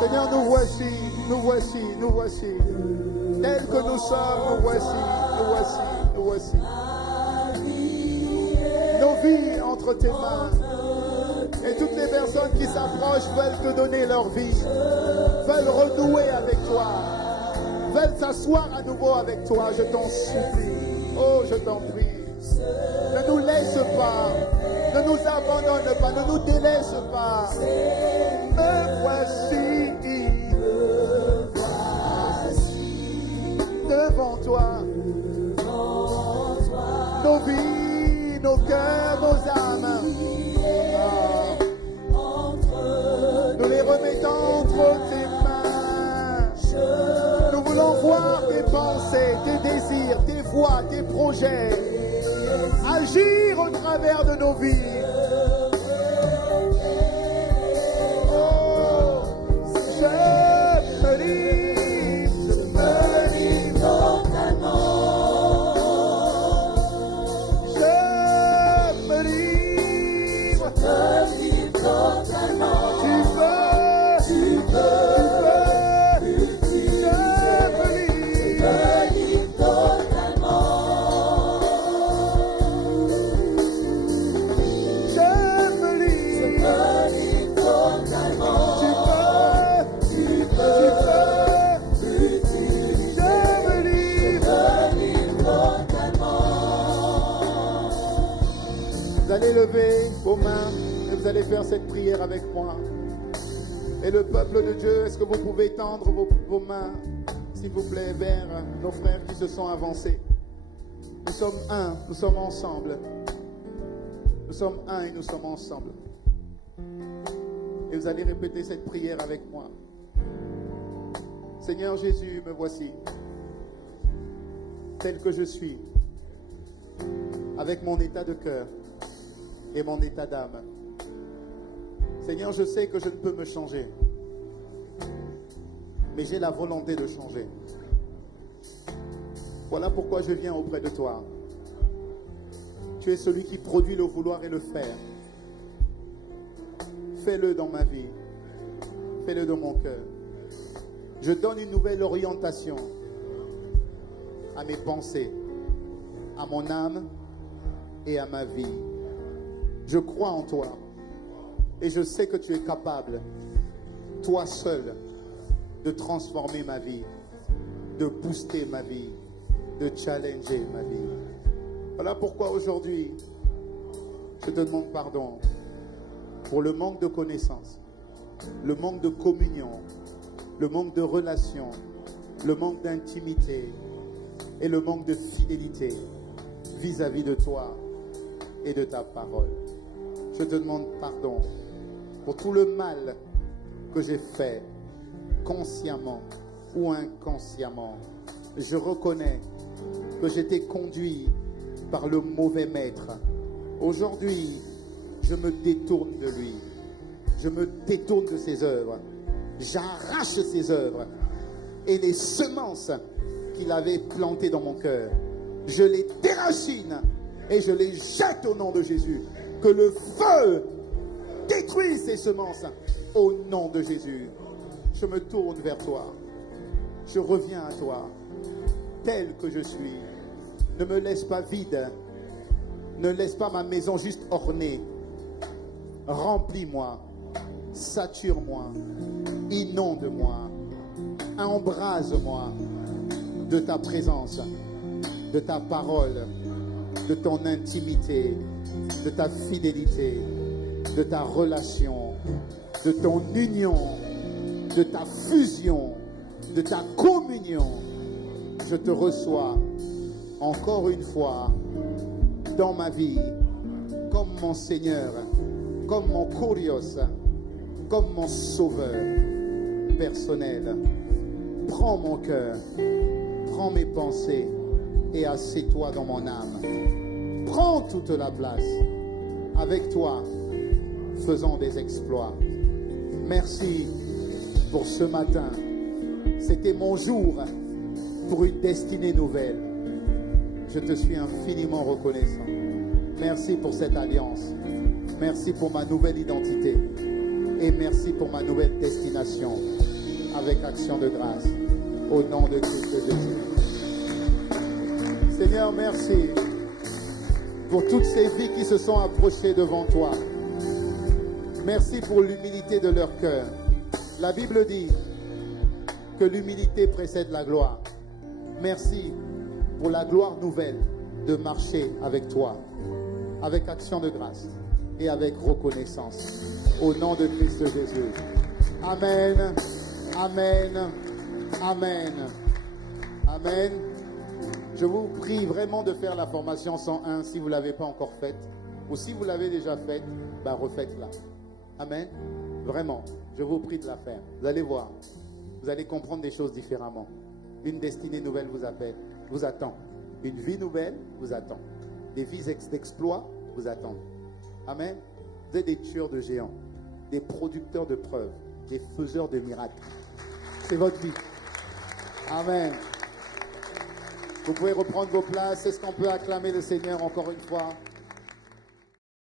Seigneur, nous voici, nous voici, nous voici. Tels que nous sommes, nous voici, nous voici, nous voici. Nos vies entre tes mains. Et toutes les personnes qui s'approchent veulent te donner leur vie, veulent renouer avec toi, veulent s'asseoir à nouveau avec toi. Je t'en supplie. Oh, je t'en prie. Ne nous laisse pas, ne nous abandonne pas, ne nous délaisse pas. Me voici devant toi. Nos vies, nos cœurs, nos âmes. Nous les remettons entre tes mains. Nous voulons voir tes pensées, tes désirs, tes voies, tes projets agir au travers de nos vies. Oh, je me livre totalement. Je me livre totalement. Levez vos mains et vous allez faire cette prière avec moi. Et le peuple de Dieu, est-ce que vous pouvez tendre vos mains, s'il vous plaît, vers nos frères qui se sont avancés? Nous sommes un, nous sommes ensemble. Nous sommes un et nous sommes ensemble. Et vous allez répéter cette prière avec moi. Seigneur Jésus, me voici, tel que je suis, avec mon état de cœur et mon état d'âme. Seigneur, je sais que je ne peux me changer, mais j'ai la volonté de changer. Voilà pourquoi je viens auprès de toi. Tu es celui qui produit le vouloir et le faire. Fais-le dans ma vie. Fais-le dans mon cœur. Je donne une nouvelle orientation à mes pensées, à mon âme et à ma vie. Je crois en toi et je sais que tu es capable, toi seul, de transformer ma vie, de booster ma vie, de challenger ma vie. Voilà pourquoi aujourd'hui, je te demande pardon pour le manque de connaissances, le manque de communion, le manque de relation, le manque d'intimité et le manque de fidélité vis-à-vis de toi et de ta parole. Je te demande pardon pour tout le mal que j'ai fait, consciemment ou inconsciemment. Je reconnais que j'étais conduit par le mauvais maître. Aujourd'hui, je me détourne de lui. Je me détourne de ses œuvres. J'arrache ses œuvres et les semences qu'il avait plantées dans mon cœur. Je les déracine et je les jette au nom de Jésus. Que le feu détruise ces semences au nom de Jésus. Je me tourne vers toi. Je reviens à toi tel que je suis. Ne me laisse pas vide. Ne laisse pas ma maison juste ornée. Remplis-moi. Sature-moi. Inonde-moi. Embrase-moi de ta présence, de ta parole, de ton intimité, de ta fidélité, de ta relation, de ton union, de ta fusion, de ta communion. Je te reçois encore une fois dans ma vie comme mon Seigneur, comme mon Kurios, comme mon sauveur personnel. Prends mon cœur, prends mes pensées et assieds-toi dans mon âme. Prends toute la place. Avec toi, faisons des exploits. Merci pour ce matin. C'était mon jour pour une destinée nouvelle. Je te suis infiniment reconnaissant. Merci pour cette alliance. Merci pour ma nouvelle identité. Et merci pour ma nouvelle destination. Avec action de grâce. Au nom de Christ Jésus. Seigneur, merci pour toutes ces vies qui se sont approchées devant toi. Merci pour l'humilité de leur cœur. La Bible dit que l'humilité précède la gloire. Merci pour la gloire nouvelle de marcher avec toi, avec action de grâce et avec reconnaissance. Au nom de Christ Jésus. Amen. Amen. Amen. Amen. Je vous prie vraiment de faire la formation 101 si vous ne l'avez pas encore faite. Ou si vous l'avez déjà faite, refaites-la. Amen. Vraiment, je vous prie de la faire. Vous allez voir. Vous allez comprendre des choses différemment. Une destinée nouvelle vous appelle, vous attend. Une vie nouvelle vous attend. Des vies d'exploits vous attendent. Amen. Vous êtes des tueurs de géants, des producteurs de preuves, des faiseurs de miracles. C'est votre vie. Amen. Vous pouvez reprendre vos places. Est-ce qu'on peut acclamer le Seigneur encore une fois?